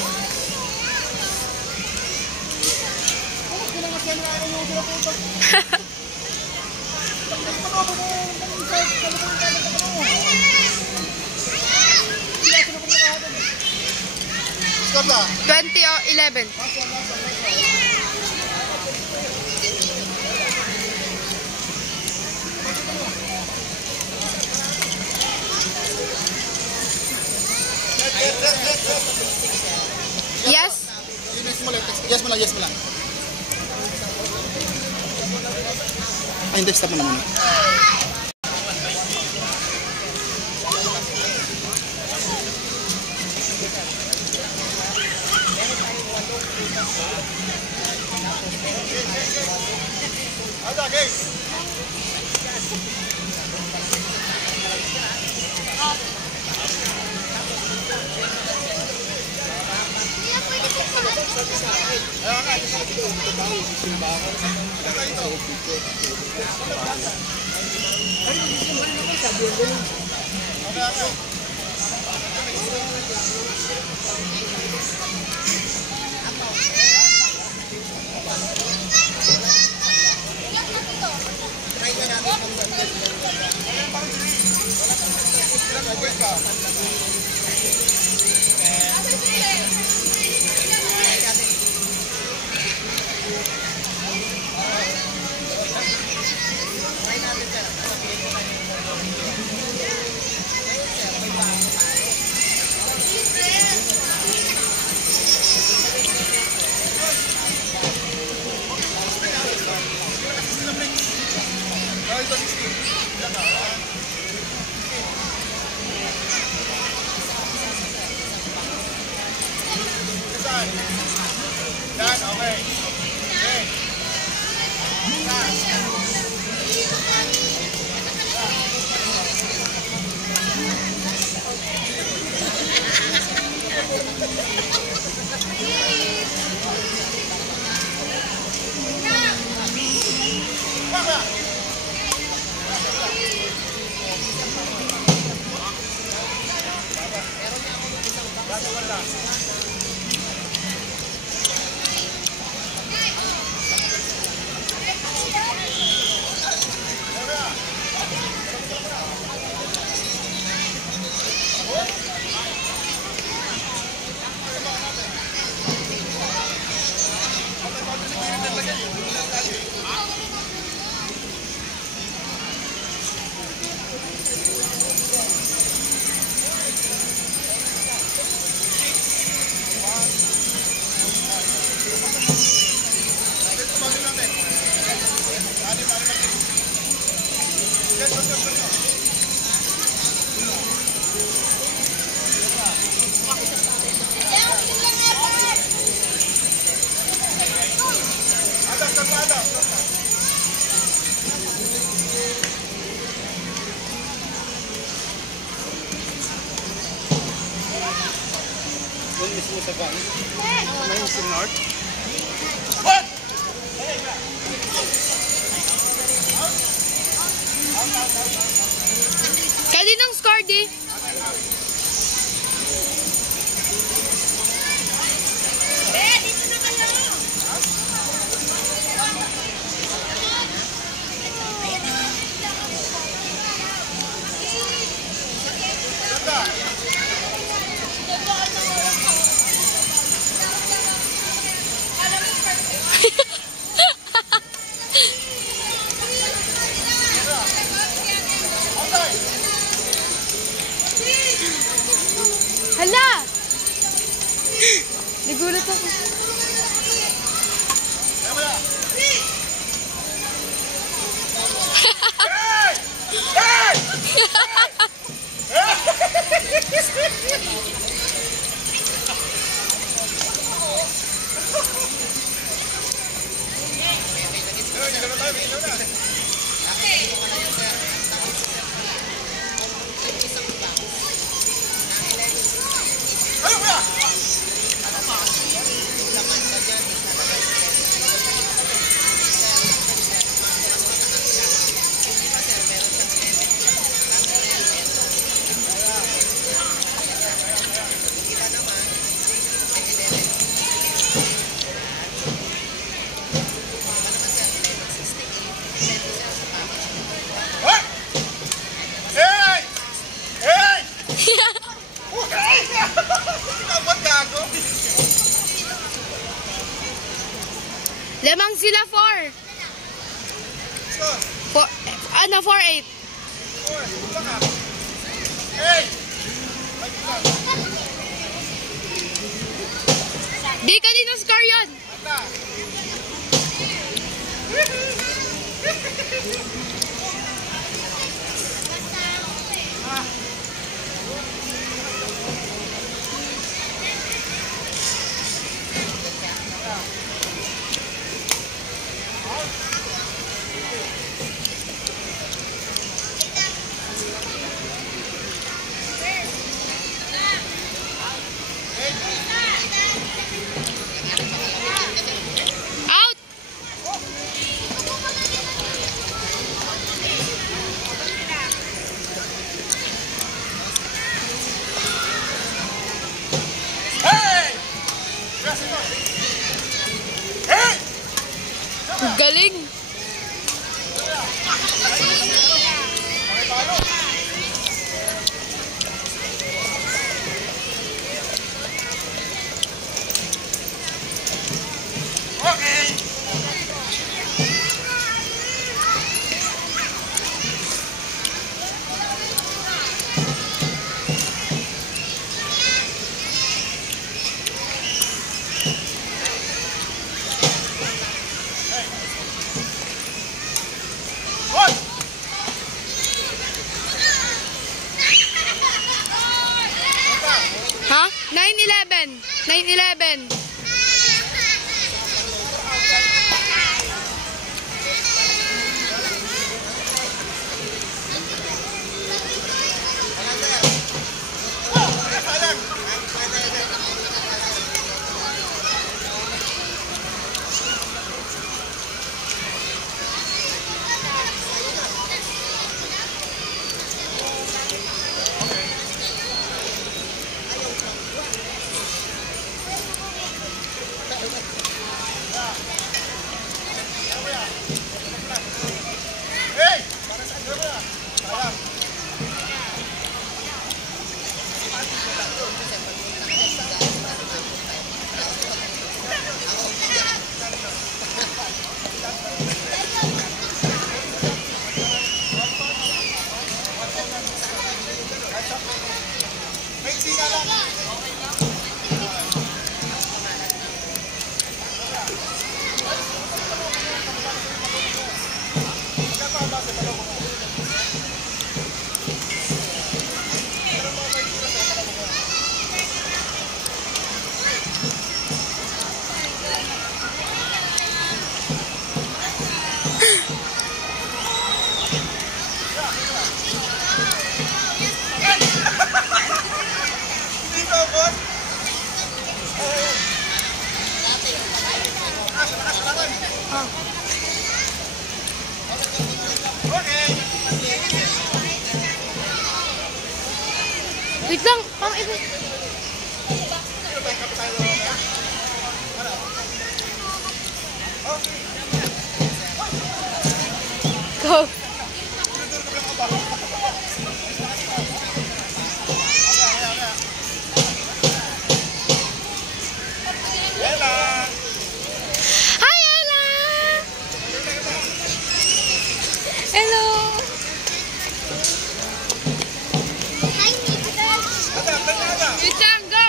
Score na. 20-11. Yes? Yes mo lang. Ay, hindi. Stop mo naman. Ada, guys. Doon mismo sa van. May mismo north. Kaninong score di? Hala! Nagulat ako. Lamang sila 4. Ano, 4-8. Di kanino score yun? Out! Galing! Ha? 9-11. 9-11. Wait lang, parang iba. Go. Hi, Ella! Hello! Wait lang, go!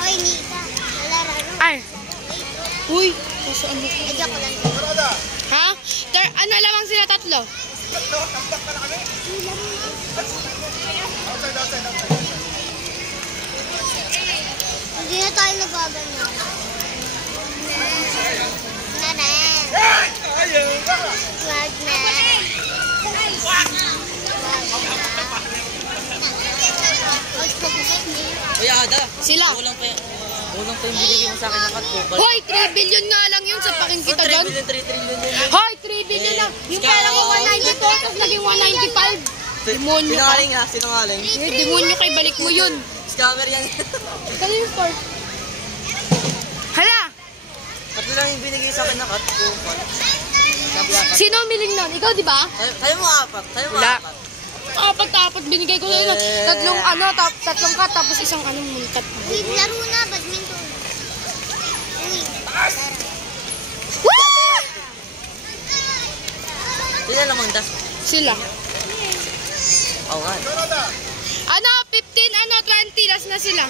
Hoy, Nika. Nalararo. Ay! Uy! Kaso ano ko? Ay, joke lang. Ha? Ano lamang sila tatlo? Hindi na tayo nagaganyan. Nana. Wag na. Kuya Ada, Sila. kulang pa yung binigay mo sa akin ng cut ko. Hoy! 3 billion nga lang yun sa paking kita dyan. 3 trillion yun. Hoy! 3 billion lang. Yung pera ko 194 tapos naging 195. Demonyo ka. Sinungaling ha, sinungaling. Demonyo ka, ibalik mo yun. Scammer yan. Kali yung score. Hala! Tatlo lang yung binigay sa akin ng cut ko. Sino ang miling nun? Ikaw, di ba? Tayo mo apat. Wala. Apat binigay ko na yun. Tatlong cut tapos isang mulkat. Uy, laro na. Badminton. Uy. Woo! Sila lamang das. Sila. Oo nga. 15, 20. Last na sila.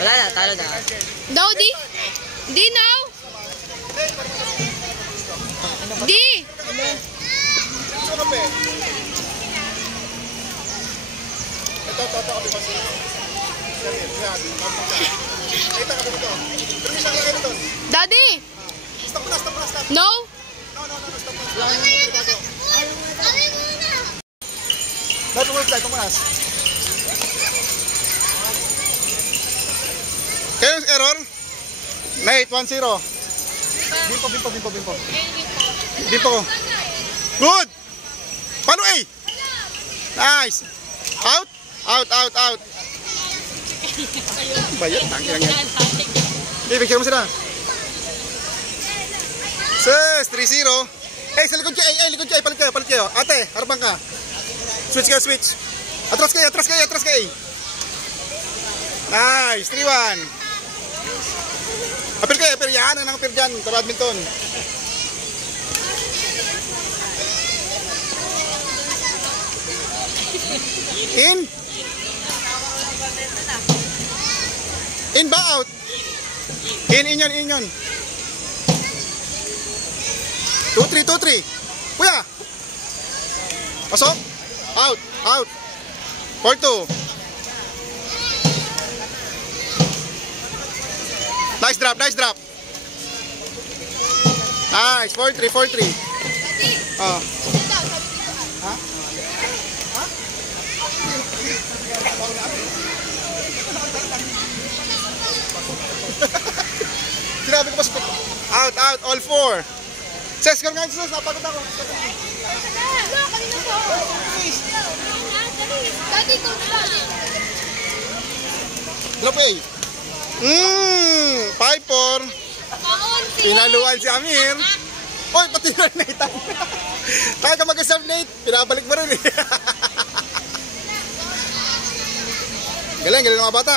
Wala na, talo na. Dowdy? Di now? Di! Ito, kape ba siya? Ito, kape dito. Pero isang lagay dito. Daddy! Stop na. No? No, stop na. Dato mo flight, tumanas. Kayo error? Nate, 1-0. Bimpo. Bimpo. Good! Paano A? Nice! Out! Bayat, tangki lang yan. Picture mo sila. Sus, 3-0. Sa likod kayo, palit kayo. Ate, harapan ka. Switch. Atras kayo. Nice, 3-1. Apir yan, ang apir dyan, sa badminton. In ba out? In yun. 2-3. Kuya. Pasok. Out. 4-2. Nice drop. Nice, 4-3. Oh. Ha? Sinabi ko pa sa out, all 4. Ses, napagod ako. Drop A. 5-4. Pinaluan si Amir. Oy, pati na Nate. Kaya ka mag-serve, Nate. Pinabalik mo rin eh. Galing ng mga bata.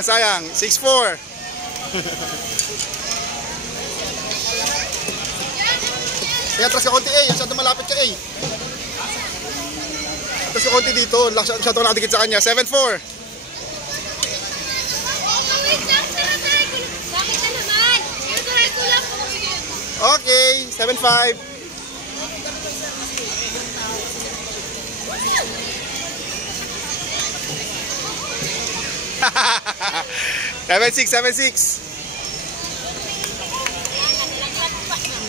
Sayang. 6-4. Kaya atras ka konti A. Masyado malapit ka A. Atras ka konti dito. Masyado ka nakadikit sa kanya. 7-4. Okay, 7-5. 7-6.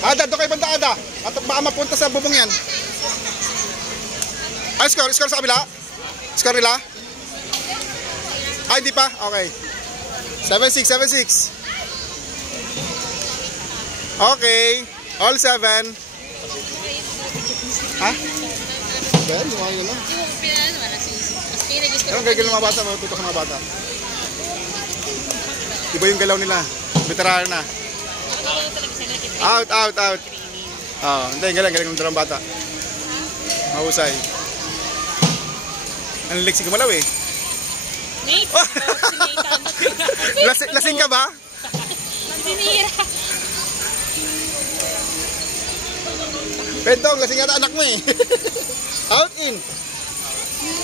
Ada, doon kayo banda, Ada. At baka mapunta sa bubong yan. Ay, score sa kabila. Score nila. Ay, di pa? Okay. 7-6, 7-6. Okay. All 7. Ha? Well, yung mga yun, no? Anong gagawin ng mga bata? Matutok ng mga bata. Iba yung galaw nila. Veterano na. Out, out, out. Oh, hindi, galing ng dalawang bata. Mahusay. Ang liksik malaw eh. Nate! Lasing ka ba? Sinira. Bentong, lasing yata anak mo eh. Out, in.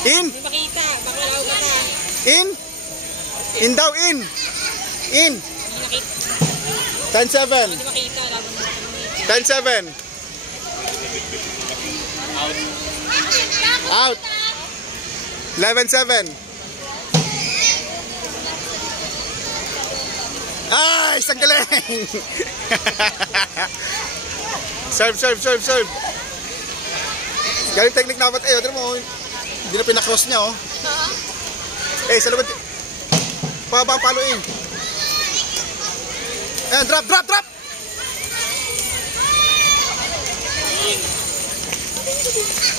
In. Hindi makita. Bakalaw ka ta. In. In daw, in. In. 10-7. Hindi makita. 10-7. Out. 11-7. Ay, isang galing. Serve, serve, serve, serve. Galing technique na ba't eh. Tignan mo, hindi na pinakross niya oh. Eh, sa lubad. Pababa ang palo eh. Ayan, drop, drop, drop.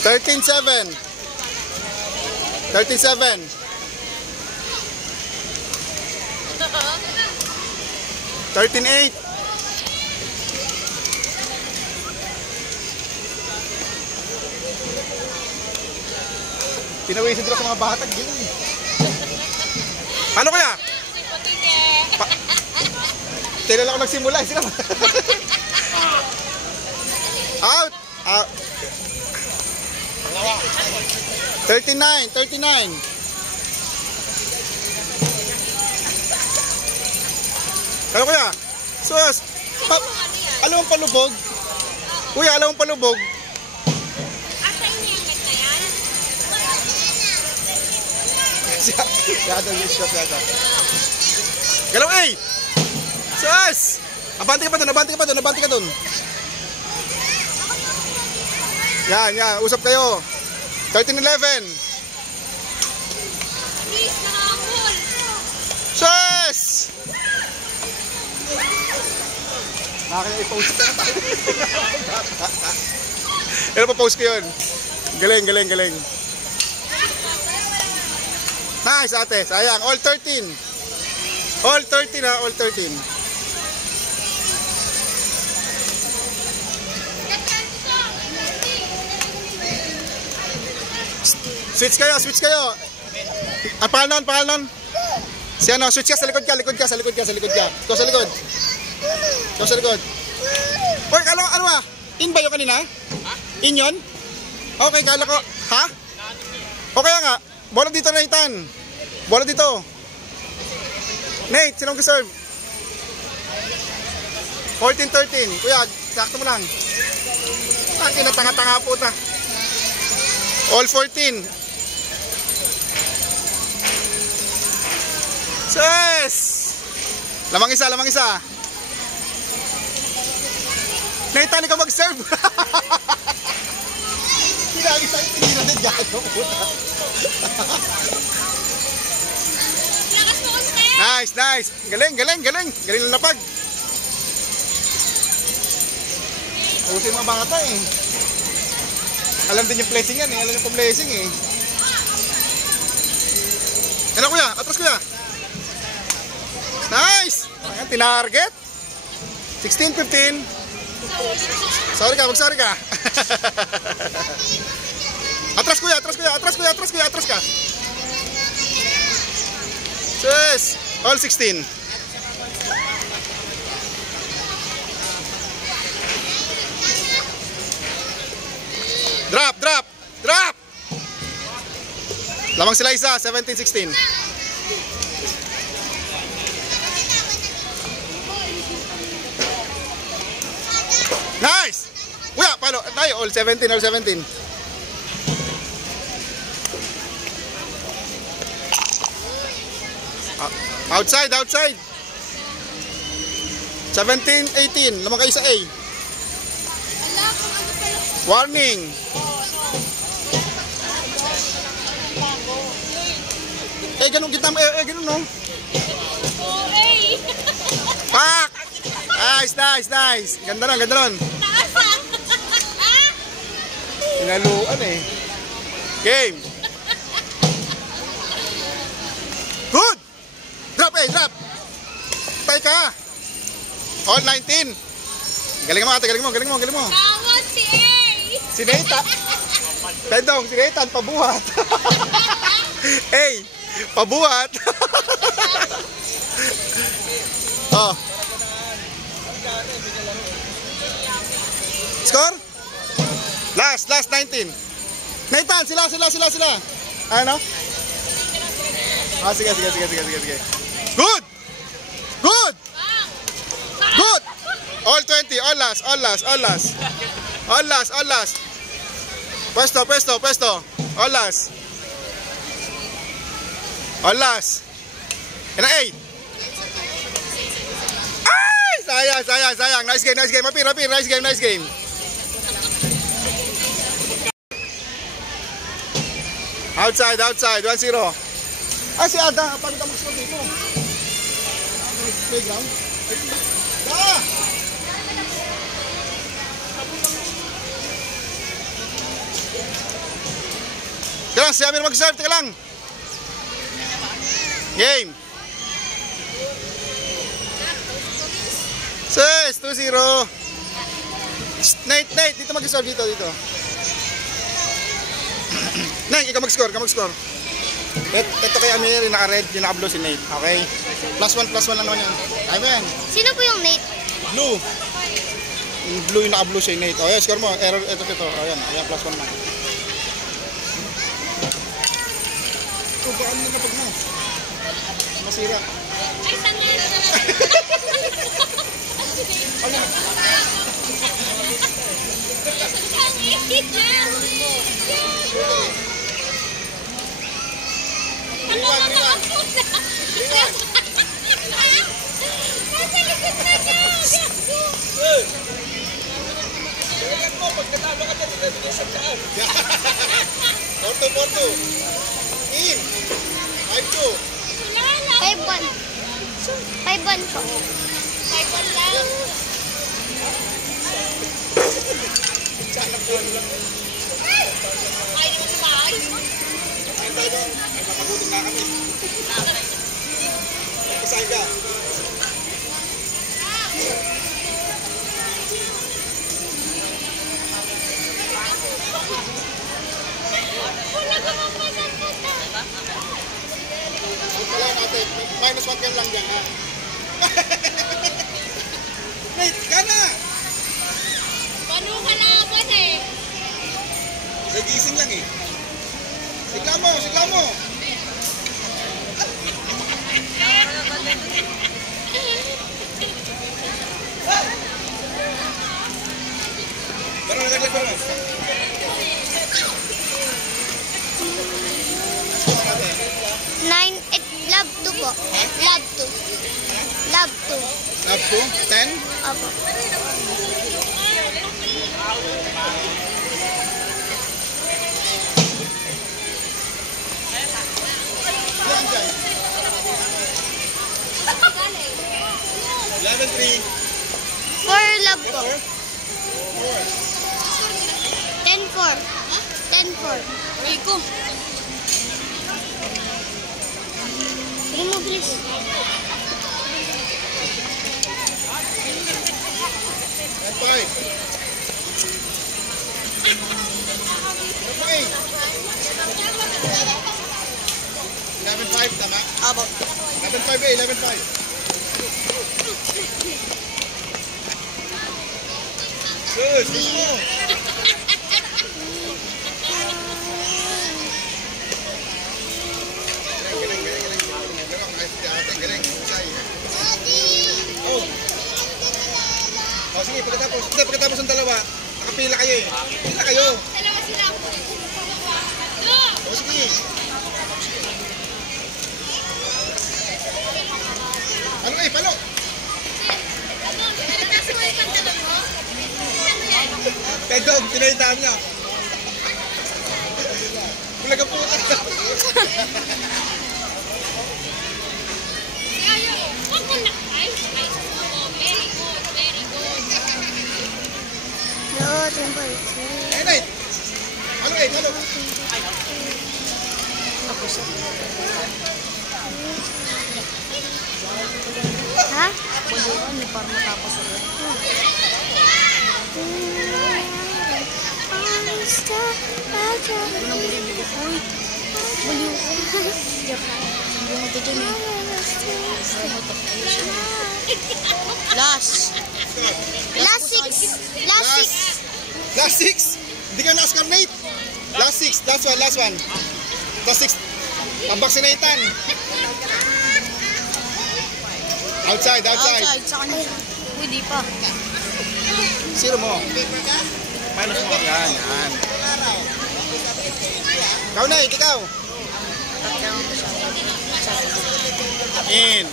$13-7. 13-7. 13-8. Tinawisin sila sa mga bata. Ano kaya? Kailan ako nagsimula? Sila out. Out. 39. 39. Ano kaya? Sus! Alam mong palubog? Kuya, alam mong palubog? Asa inyo yung kat na yan? Yata, discuss yata. Galaw A! Sus! Abante ka pa dun, abante ka pa dun, abante ka dun. Yan, yan. Usap kayo. 13-11. Please, nakakul. Sus! Nakaka-i-post ka na tayo. Ano pa post ko yun? Galing, galing, galing. Nice ate, sayang. All 13. All 13 ha, all 13. Switch kayo, switch kayo. Ang pangalan nun, pangalan nun. Si ano, switch ka, sa likod ka, likod ka, sa likod ka, sa likod ka. Ikaw sa likod. Ikaw sa likod. Oy, ano ba? In ba yung kanina? In yun? Okay, kala ko. Ha? Okay nga. Bola dito, Nathan. Bola dito. Nate, sinong deserve? 14-13. Kuya, sakto mo lang. Akin na tanga-tanga po ta. All 14. Sus! Lamang isa, lamang isa. Nathan, ikaw mag-serve. Pinag-isa, tinira din gato. Lakas mo kasi. Nice, nice. Galing, galing, galing. Galing ng lapag. Usin mga bata eh. Alam din yung blessing yan eh. Alam yung blessing eh. Ano kuya? Atras kuya. Nice! Ayan, tinarget. 16-15. Sorry ka, mag-sorry ka. Atras kuya, atras kuya, atras kuya, atras kuya, atras ka. Sus! All 16. Drop, drop, drop! Lamang sila isa, 17-16. Nice! Kuya, paano? Tayo, all 17, all 17. Outside, outside. 17-18. Lamang kayo sa A. Warning. ganun kita mo. Ganun, no? Okay. Pak! Nice. Ganda nun. Hinaluan eh. Game. Good! Drop. Tay ka. All 19. Galing mo ate, galing mo. Tawad si A. Si Nathan. Tendong, si Nathan, pabuhat. Hey, pabuhat. Oh. Score? Last 19. Nathan, sila. Ano? Sige. Good! All 20, all last. Pwesto. All last. And 8. Ay! Sayang. Nice game. Rapir. Nice game. Outside. 1-0. Si Ada, paano ka mag-score dito? Playground? Teka lang, si Amir mag-serve, teka lang. Game. 2-0. Nate, dito mag-serve dito. Neng, ikaw mag-score. Ito kay Amir, yung naka-red, yung naka-blue si Nate. Okay? +1 lang naman yan. Amen. Sino po yung Nate? Blue. Yung blue yung naka-blue si Nate. Okay, score mo. Error, ito. Ayan, +1 lang. Baka nyo napag mo. Masira. Ay, sandali. Porto. In. 5-2. 5-1. 5-1 po. 5-1 lang. Ay, di mo sumakay. Ay, mapagutom na kami. Isahin ka. Wala ka mapasan po ta. Wala natin. -1 yan lang dyan, ha? Wait, kana! Paano ka laban eh? Nagising lang eh. Sigla mo! Parang nagaglag mo. 9, 8, love 2 po. Love 2. Lab 2? 10? Opo. Yan dyan. 11-3. 4 love po. 4. 10-4. Rico. Bili mo, bilis. Yan pa eh. 11-5, tama? Abo. 11-5 eh, 11-5. Good, gusto mo. Oh, sige, pagkatapos ng dalawa, nakapila kayo eh. Pila kayo. Dalawa sila. Oh, sige. Ano eh, palo? Pedog, pinaitam niya. Bulaga puta. Ha? Puluhan, may parang matapos agad. Uy, baliw ko. Hindi mo dito eh. Last. Last six. Last six. Last 6. Hindi ka last carnate. Last 6. Last one. Last 6. Pambaksinatan. Outside. Outside, sa kanya. Uy, di pa. Zero mo. Minus mo. Yan. Ikaw na, ikaw. In.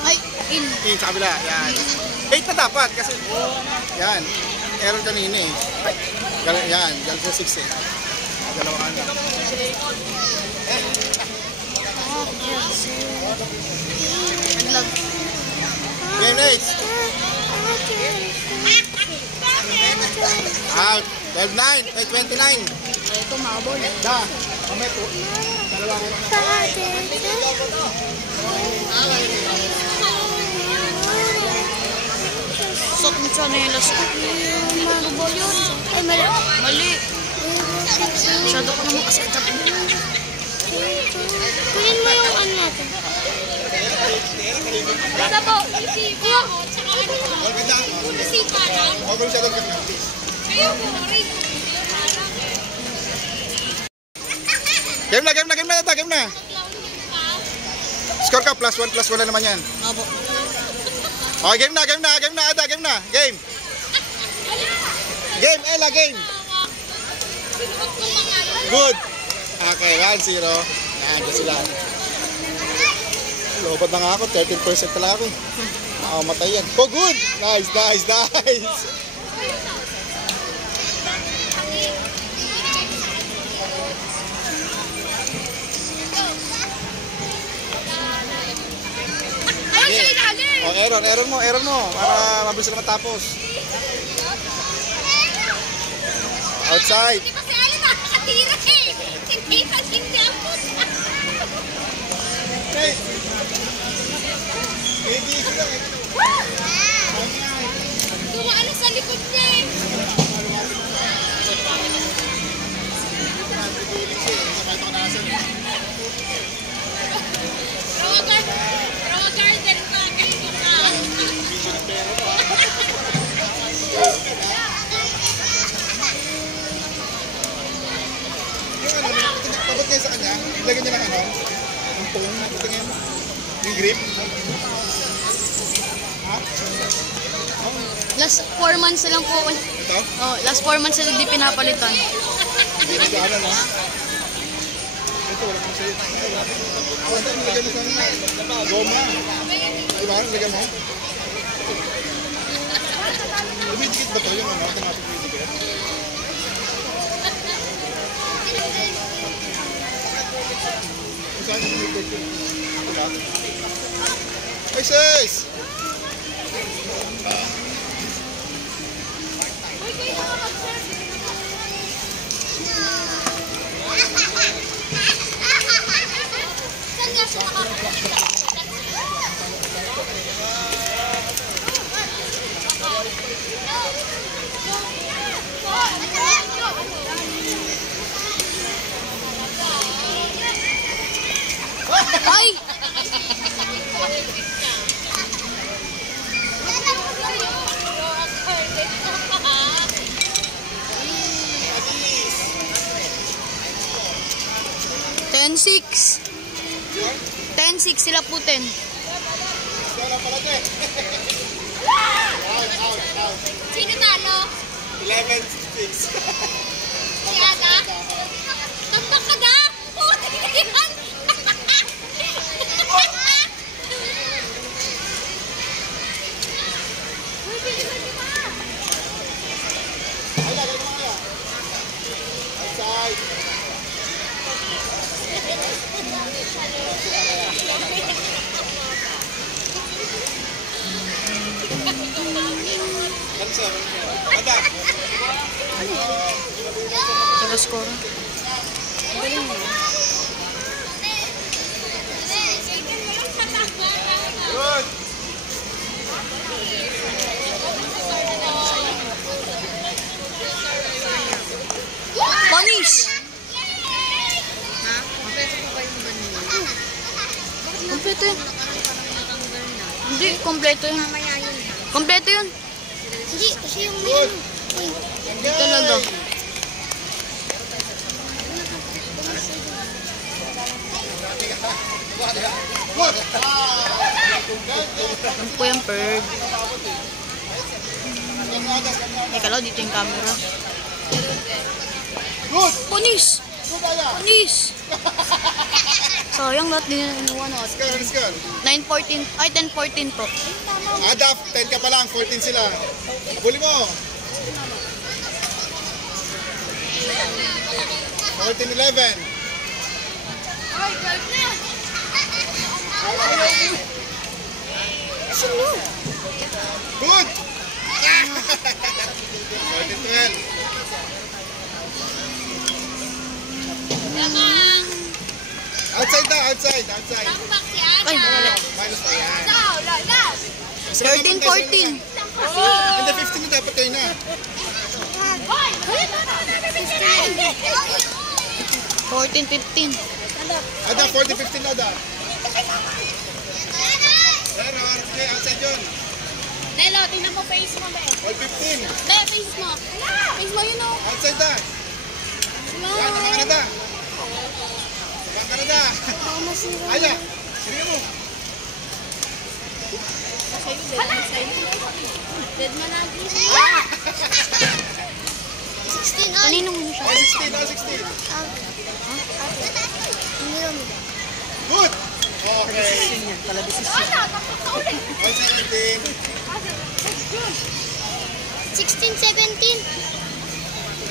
Ay, in. In sa kabila. Yan. 8 na dapat kasi. Yan. Error kanina eh. Yan. Galing sa 6 eh. Dalawa ka na. Naglag. Game 8. Out. 12-9. Ay, 29. Ito, makabol. Da. Mamay po. Dalawa ka na. Sok mo siya na yung last ko. Makabol yun. Ay, mali. Mali. Masyado ko naman kasi ito. Kunin mo yung ano natin. Basta po. Kuya. Huwag ka lang. Sipa lang. Huwag ka siya lang. Kayo po. Game na. Score ka, +1 na naman yan. Opo. Okay, game na. Ada, game na. Game, Ella, game. Good. Okay, 1-0. Yan, dyan sila. Lobad na nga ako, 13% talaga ako. Makamatay yan. Oh, good. Nice. Oh, error mo. Para mabilis na matapos. Outside. Kasi alam na, nakatira eh. Hindi pa ako. Okay. Hindi ko lang. Dumaan sa likod niya eh. Rawa garden pa. Pabot niya sa kanya. Lagyan niya ng ano. Ang phone. Tingin. Yung grip. Ha? Last 4 months na lang po. Ito? Oh, last 4 months na hindi pinapalitan. Hindi na siya no? Ito, wala kang sa'yo. Ito, lagyan mo sa goma. Diba? Lagyan mo. Lumidikit ba ito yung ano? Automatic lumidikit? Saan yung lumidikit? Ito ba? Ay, sis! Saan nga siya nakakita? Ay! $10-6. 10-6 sila po 10. Sino talo? 11-6. Si Ada? Tampak ka na? Oo, tingnan yan! Uy, bilisan niyo ba? Ay, lagay mo kaya. Outside. Kansa. Ada. Score. Galing mo. Kompleto yun. Hindi, kompleto yun. Kompleto yun. Hindi, kasi yung may ano. Hindi talaga. Ano po yung bird? Teka lang, dito yung camera. Punis! Punis! Sayang lahat din yung inuwan. Score. 9-14, ay 10-14 po. Ada, 10 ka pa lang, 14 sila. Huli mo. 14-11. Ay, 12 na. Good! 14-12. Outside na, outside. Tambak si Ada. Ay, wala. Minus pa yan. Ikaw, Lola. 13-14. Hindi, 15 na dapat kayo na. Hoy! 14-15. Ada, 40-15 na, Ada. Okay, outside yun. Nelo, tingnan mo face mo, be. All 15. Be, face mo. Face mo, yun o. Outside na. Yan, naman ka na, Da. Naman ka na, Da. Aya, sige mo. Dead man lagi. 16 on. Kaninong mo siya? All 16, all 16. Good! Okay. Ano? Tapos ka ulit. All 17. 16, 17.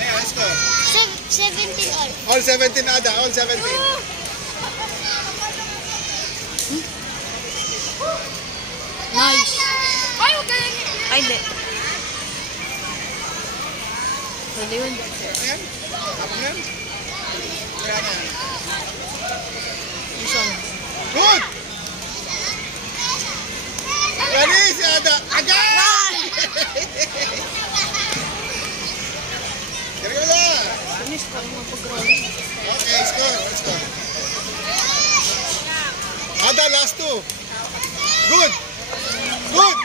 Ayan, let's go. 17 all. All 17, Ada. All 17. Nice. Ay, huwag ka lang. Ay, hindi. Pwede yun. Ayan. Tapos yan. Ayan na. Ison. Good! Ready, si Ada. Agad! Kaya ka na. Finish pa rin mapag-roll. Okay, score. Let's go. Ada, last two. Good! Good!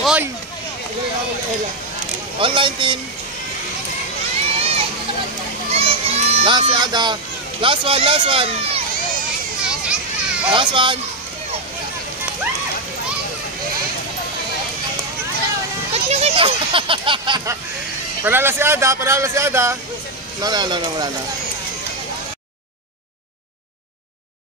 All. All 19. Last si Ada. Last one, last one. Last one. Panalo si Ada, panalo si Ada. No, wala na.